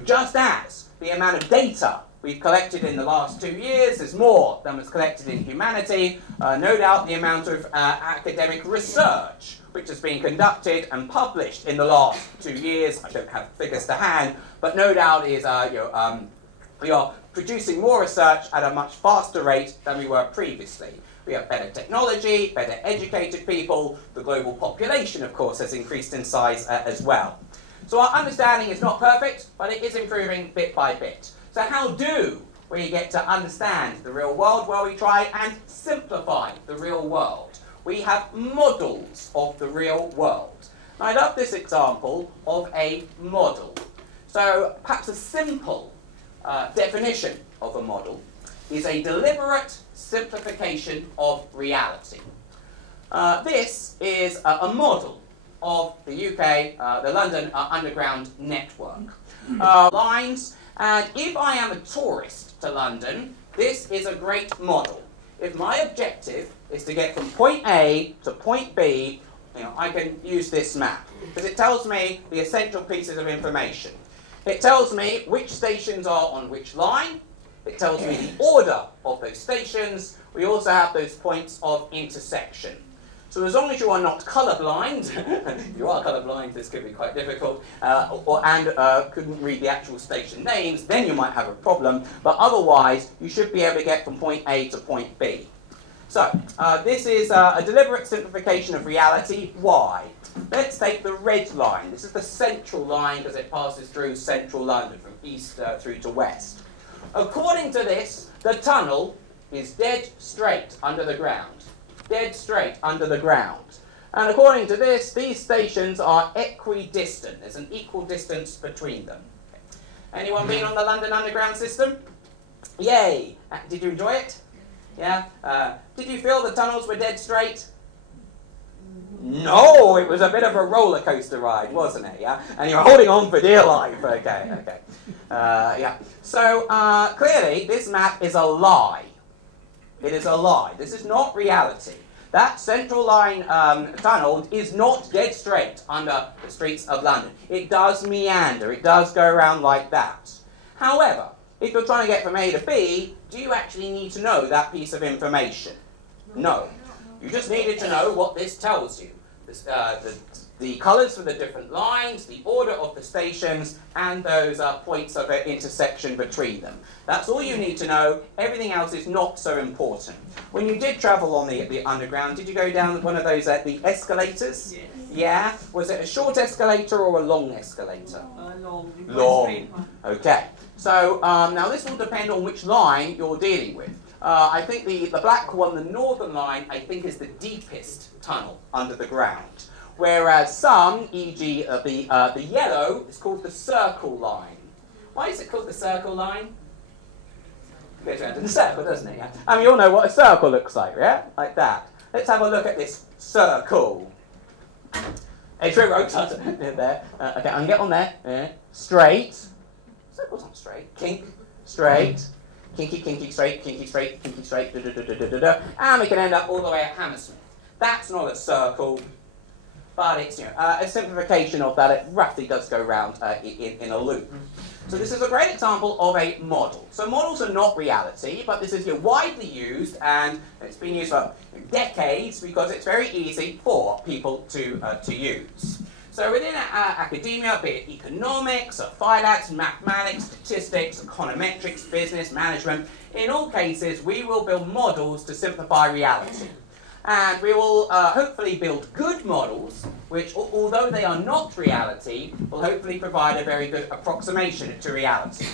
Just as the amount of data we've collected in the last 2 years is more than was collected in humanity, no doubt the amount of academic research which has been conducted and published in the last 2 years, I don't have figures to hand, but no doubt is we are producing more research at a much faster rate than we were previously. We have better technology, better educated people. The global population, of course, has increased in size as well. So our understanding is not perfect, but it is improving bit by bit. So how do we get to understand the real world? Well, we try and simplify the real world. We have models of the real world. Now, I love this example of a model. So perhaps a simple definition of a model is a deliberate simplification of reality. This is a model of the UK, the London Underground network. Lines, and if I am a tourist to London, this is a great model. If my objective is to get from point A to point B, I can use this map, because it tells me the essential pieces of information. It tells me which stations are on which line. It tells me the order of those stations. We also have those points of intersection. So as long as you are not colourblind, if you are colourblind, this could be quite difficult, and couldn't read the actual station names, then you might have a problem. But otherwise, you should be able to get from point A to point B. So this is a deliberate simplification of reality. Why? Let's take the red line. This is the central line because it passes through central London from east through to west. According to this, the tunnel is dead straight under the ground. Dead straight under the ground. And according to this, these stations are equidistant. There's an equal distance between them. Anyone been on the London Underground system? Yay! Did you enjoy it? Yeah? Did you feel the tunnels were dead straight? No, it was a bit of a roller coaster ride, wasn't it? Yeah, and you're holding on for dear life. Okay. Yeah. So clearly, this map is a lie. It is a lie. This is not reality. That central line tunnel is not dead straight under the streets of London. It does meander. It does go around like that. However, if you're trying to get from A to B, do you actually need to know that piece of information? No. You just needed to know what this tells you. The colours for the different lines, the order of the stations, and those points of intersection between them. That's all you need to know. Everything else is not so important. When you did travel on the underground, did you go down one of those the escalators? Yes. Yeah? Was it a short escalator or a long escalator? Long. Long. Okay. So now this will depend on which line you're dealing with. I think the black one, the northern line, I think is the deepest tunnel under the ground. Whereas some, e.g. the yellow, is called the circle line. Why is it called the circle line? It goes around in a circle, doesn't it? Yeah? I mean, you all know what a circle looks like, yeah? Like that. Let's have a look at this circle. Edgeware road there. Okay, I can get on there. Yeah. Straight. Circle's not straight. Kink. Straight. Kinky, kinky, straight, kinky, straight, kinky, straight, and we can end up all the way at Hammersmith. That's not a circle, but it's a simplification of that. It roughly does go round in a loop. So this is a great example of a model. So models are not reality, but this is widely used, and it's been used for decades because it's very easy for people to use. So within academia, be it economics, or finance, mathematics, statistics, econometrics, business, management, in all cases we will build models to simplify reality. And we will hopefully build good models, which, although they are not reality, will hopefully provide a very good approximation to reality.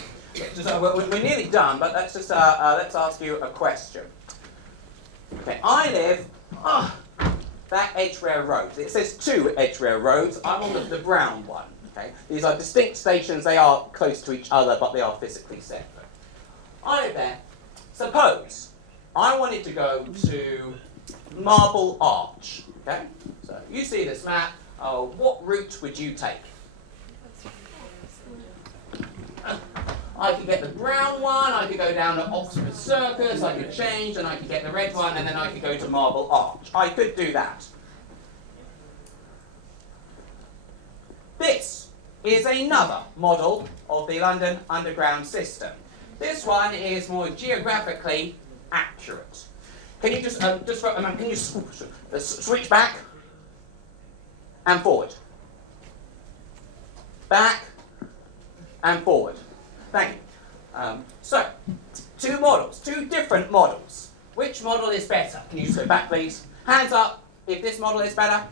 So we're nearly done, but let's just let's ask you a question. Okay, I live that Edgware Road. It says 2 Edgware Roads. I'm on the brown one. Okay, these are distinct stations. They are close to each other, but they are physically separate. I live there. Suppose I wanted to go to Marble Arch. Okay, so you see this map. What route would you take? I could get the brown one, I could go down to Oxford Circus, I could change, and I could get the red one, and then I could go to Marble Arch. I could do that. This is another model of the London Underground system. This one is more geographically accurate. Can you just can you switch back and forward? Back and forward. Thank you. So, 2 models, 2 different models. Which model is better? Can you just go back, please? Hands up if this model is better.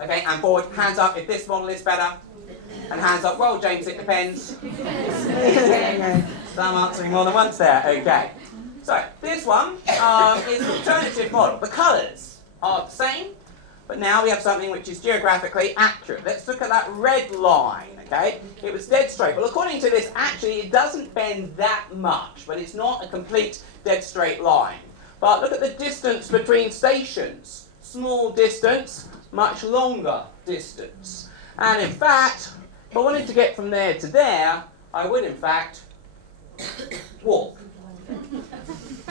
Okay, and forward. Hands up if this model is better. And hands up. Well, James, it depends. So I'm answering more than once there. Okay. So, this one is an alternative model. The colours are the same, but now we have something which is geographically accurate. Let's look at that red line. Okay, it was dead straight. Well, according to this, actually, it doesn't bend that much, but it's not a complete dead straight line. But look at the distance between stations. Small distance, much longer distance. And in fact, if I wanted to get from there to there, I would, in fact, walk.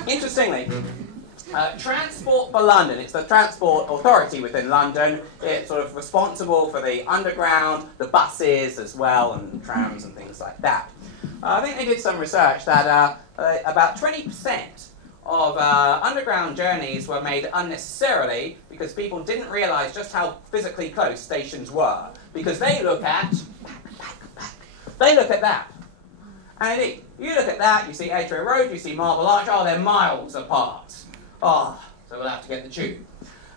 Interestingly, Transport for London, it's the transport authority within London. It's sort of responsible for the underground, the buses as well, and trams and things like that. I think they did some research that about 20% of underground journeys were made unnecessarily because people didn't realise just how physically close stations were. Because they look at that. And indeed, you look at that, you see Edgware Road, you see Marble Arch, oh, they're miles apart. Oh, so we'll have to get the tube.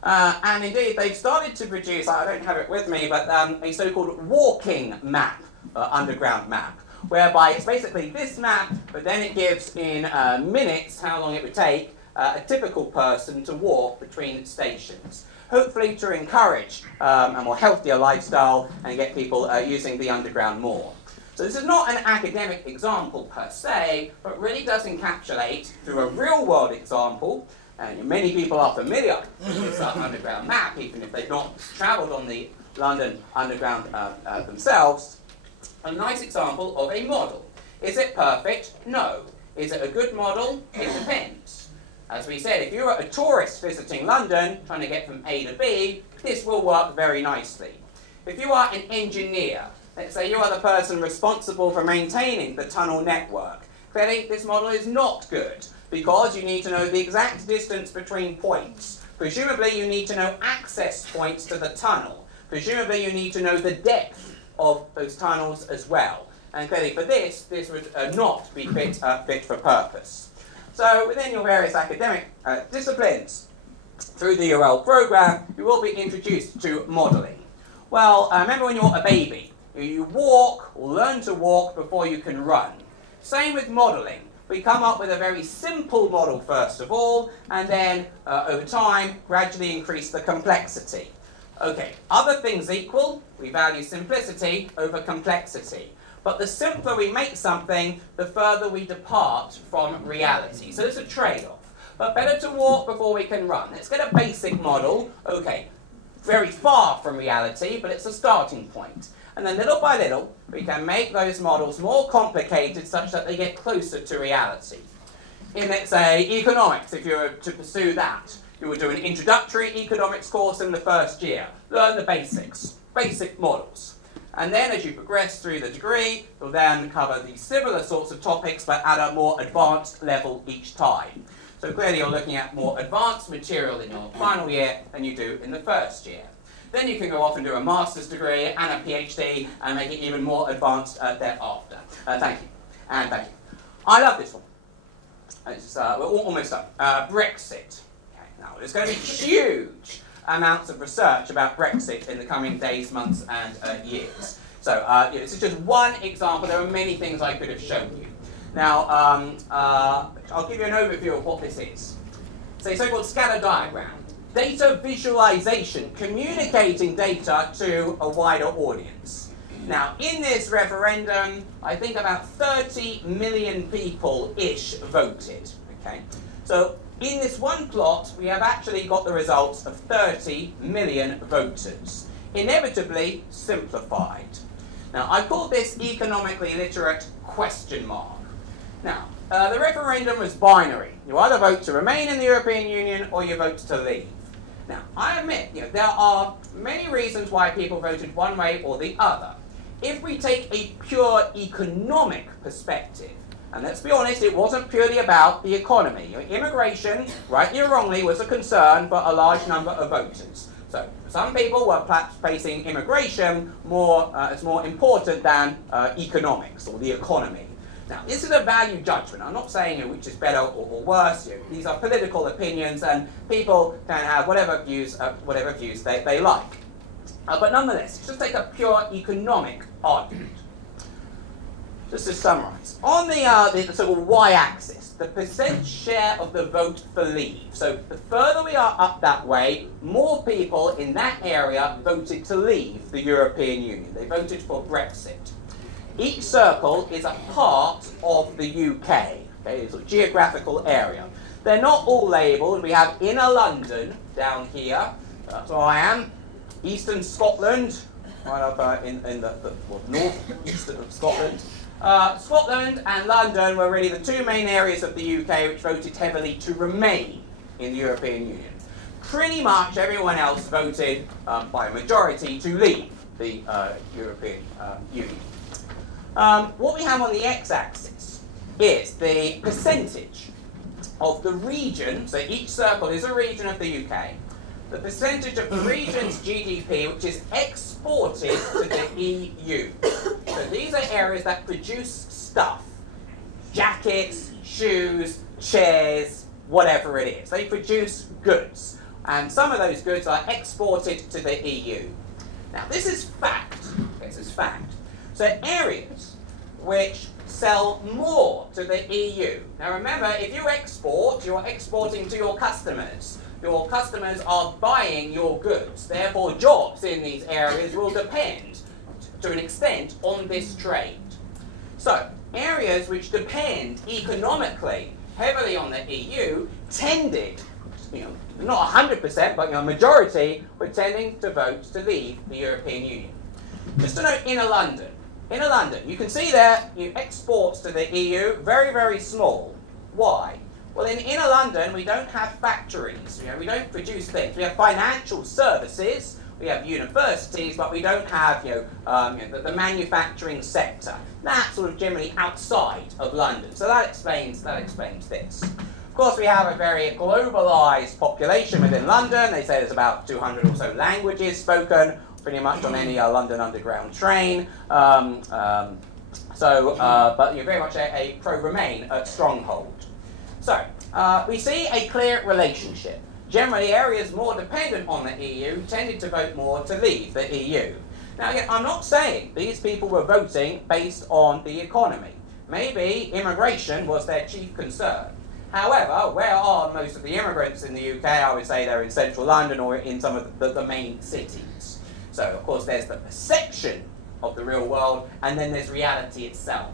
And indeed, they've started to produce, I don't have it with me, but a so-called walking map, underground map, whereby it's basically this map, but then it gives in minutes how long it would take a typical person to walk between stations. Hopefully to encourage a more healthier lifestyle and get people using the underground more. So this is not an academic example per se, but really does encapsulate, through a real-world example, and many people are familiar with this underground map, even if they've not travelled on the London Underground themselves, a nice example of a model. Is it perfect? No. Is it a good model? It depends. As we said, if you're a tourist visiting London, trying to get from A to B, this will work very nicely. If you are an engineer, let's say you are the person responsible for maintaining the tunnel network, clearly this model is not good, because you need to know the exact distance between points. Presumably you need to know access points to the tunnel. Presumably you need to know the depth of those tunnels as well. And clearly for this would not be fit for purpose. So within your various academic disciplines, through the UL program, you will be introduced to modelling. Well, remember when you're a baby, you walk or learn to walk before you can run. Same with modelling. We come up with a very simple model first of all, and then over time gradually increase the complexity. Okay, other things equal, we value simplicity over complexity. But the simpler we make something, the further we depart from reality. So it's a trade-off. But better to walk before we can run. Let's get a basic model. Okay, very far from reality, but it's a starting point. And then little by little, we can make those models more complicated such that they get closer to reality. In, let's say, economics, if you were to pursue that, you would do an introductory economics course in the first year. Learn the basics, basic models. And then as you progress through the degree, you'll then cover the similar sorts of topics, but at a more advanced level each time. So clearly you're looking at more advanced material in your final year than you do in the first year. Then you can go off and do a master's degree and a PhD and make it even more advanced thereafter. Thank you. And thank you. I love this one. We're almost done. Brexit. Okay, now there's going to be huge amounts of research about Brexit in the coming days, months and years. So this is just one example. There are many things I could have shown you. Now, I'll give you an overview of what this is. It's a so-called scatter diagram. Data visualization, communicating data to a wider audience. Now, in this referendum, I think about 30 million people-ish voted. Okay, so in this one plot, we have actually got the results of 30 million voters, inevitably simplified. Now, I call this economically literate question mark. Now, the referendum was binary. You either vote to remain in the European Union or you vote to leave. Now, I admit, there are many reasons why people voted one way or the other. If we take a pure economic perspective, and let's be honest, it wasn't purely about the economy. Immigration, rightly or wrongly, was a concern for a large number of voters. So some people were perhaps placing immigration as more important than economics or the economy. Now, this is a value judgment. I'm not saying which is better or worse. These are political opinions, and people can have whatever views they like. But nonetheless, just take a pure economic argument. Just to summarise, on the sort of y-axis, the percent share of the vote for leave. So the further we are up that way, more people in that area voted to leave the European Union. They voted for Brexit. Each circle is a part of the UK, okay, it's a geographical area. They're not all labelled. We have inner London down here, that's where I am, eastern Scotland, right up in the north-eastern of Scotland. Scotland and London were really the two main areas of the UK which voted heavily to remain in the European Union. Pretty much everyone else voted by a majority to leave the European Union. What we have on the x-axis is the percentage of the region, so each circle is a region of the UK, the percentage of the region's GDP which is exported to the EU. So these are areas that produce stuff, jackets, shoes, chairs, whatever it is. They produce goods, and some of those goods are exported to the EU. Now this is fact. This is fact. So areas which sell more to the EU. Now remember, if you export, you're exporting to your customers. Your customers are buying your goods. Therefore, jobs in these areas will depend, to an extent, on this trade. So, areas which depend economically heavily on the EU tended, not 100%, but majority were tending to vote to leave the European Union. Just to note, Inner London, you can see there, exports to the EU, very, very small. Why? Well, in Inner London, we don't have factories. We don't produce things. We have financial services, we have universities, but we don't have the manufacturing sector. That's sort of generally outside of London. So that explains this. Of course, we have a very globalized population within London. They say there's about 200 or so languages spoken, pretty much on any London Underground train. But you're very much a pro-Remain stronghold. So, we see a clear relationship. Generally, areas more dependent on the EU tended to vote more to leave the EU. Now, again, I'm not saying these people were voting based on the economy. Maybe immigration was their chief concern. However, where are most of the immigrants in the UK? I would say they're in central London or in some of the main cities. So, of course, there's the perception of the real world, and then there's reality itself.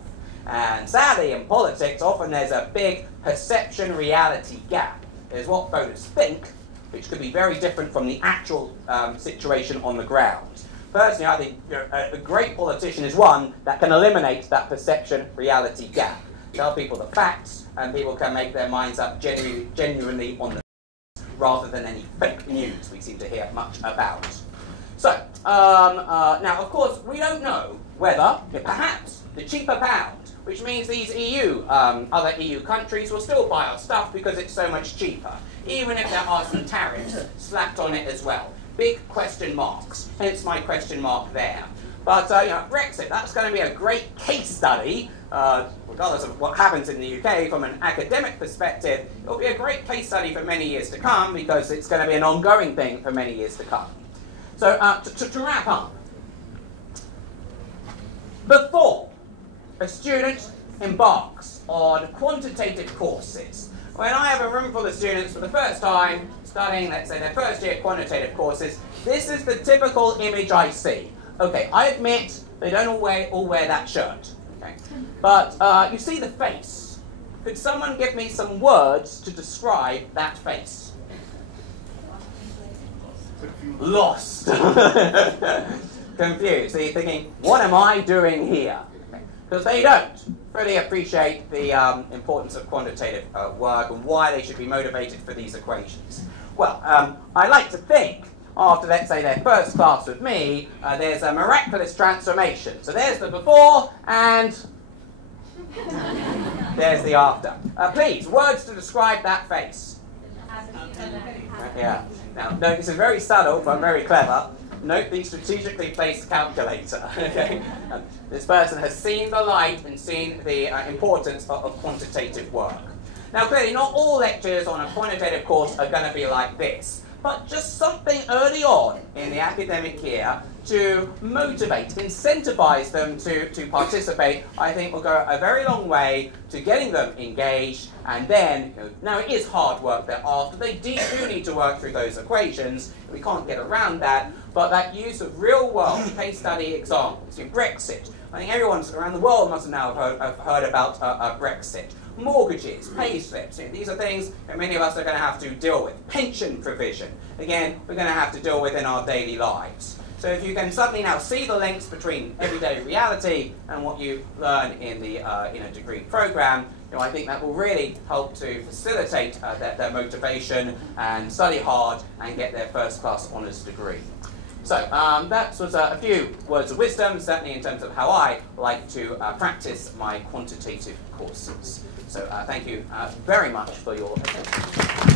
And sadly, in politics, often there's a big perception-reality gap. There's what voters think, which could be very different from the actual situation on the ground. Personally, I think a great politician is one that can eliminate that perception-reality gap. Tell people the facts, and people can make their minds up genuinely on the facts, rather than any fake news we seem to hear much about. So, now, of course, we don't know whether, perhaps, the cheaper pound, which means these other EU countries will still buy our stuff because it's so much cheaper, even if there are some tariffs slapped on it as well. Big question marks, hence my question mark there. But, Brexit, that's going to be a great case study, regardless of what happens in the UK from an academic perspective. It'll be a great case study for many years to come because it's going to be an ongoing thing for many years to come. So, to wrap up, before a student embarks on quantitative courses, when I have a room full of students for the first time studying, let's say, their first year quantitative courses, this is the typical image I see. Okay, I admit they don't all wear that shirt, okay? But you see the face. Could someone give me some words to describe that face? Lost. Confused. So you're thinking, what am I doing here? Because they don't really appreciate the importance of quantitative work and why they should be motivated for these equations. Well, I like to think, after, let's say, their first class with me, there's a miraculous transformation. So there's the before, and there's the after. Please, words to describe that face. Yeah. Now, no, this is very subtle, but very clever. Note the strategically placed calculator. Okay? This person has seen the light and seen the importance of quantitative work. Now, clearly, not all lectures on a quantitative course are going to be like this, but just something early on in the academic year to motivate, incentivize them to participate, I think will go a very long way to getting them engaged. And then, now it is hard work thereafter. They do need to work through those equations. We can't get around that. But that use of real-world case study examples, Brexit. I think everyone around the world must now have heard about Brexit. Mortgages, pay slips, these are things that many of us are going to have to deal with. Pension provision, again, we're going to have to deal with in our daily lives. So if you can suddenly now see the links between everyday reality and what you learn in the degree program, I think that will really help to facilitate their motivation and study hard and get their first class honours degree. So that was a few words of wisdom, certainly in terms of how I like to practice my quantitative courses. So thank you very much for your attention.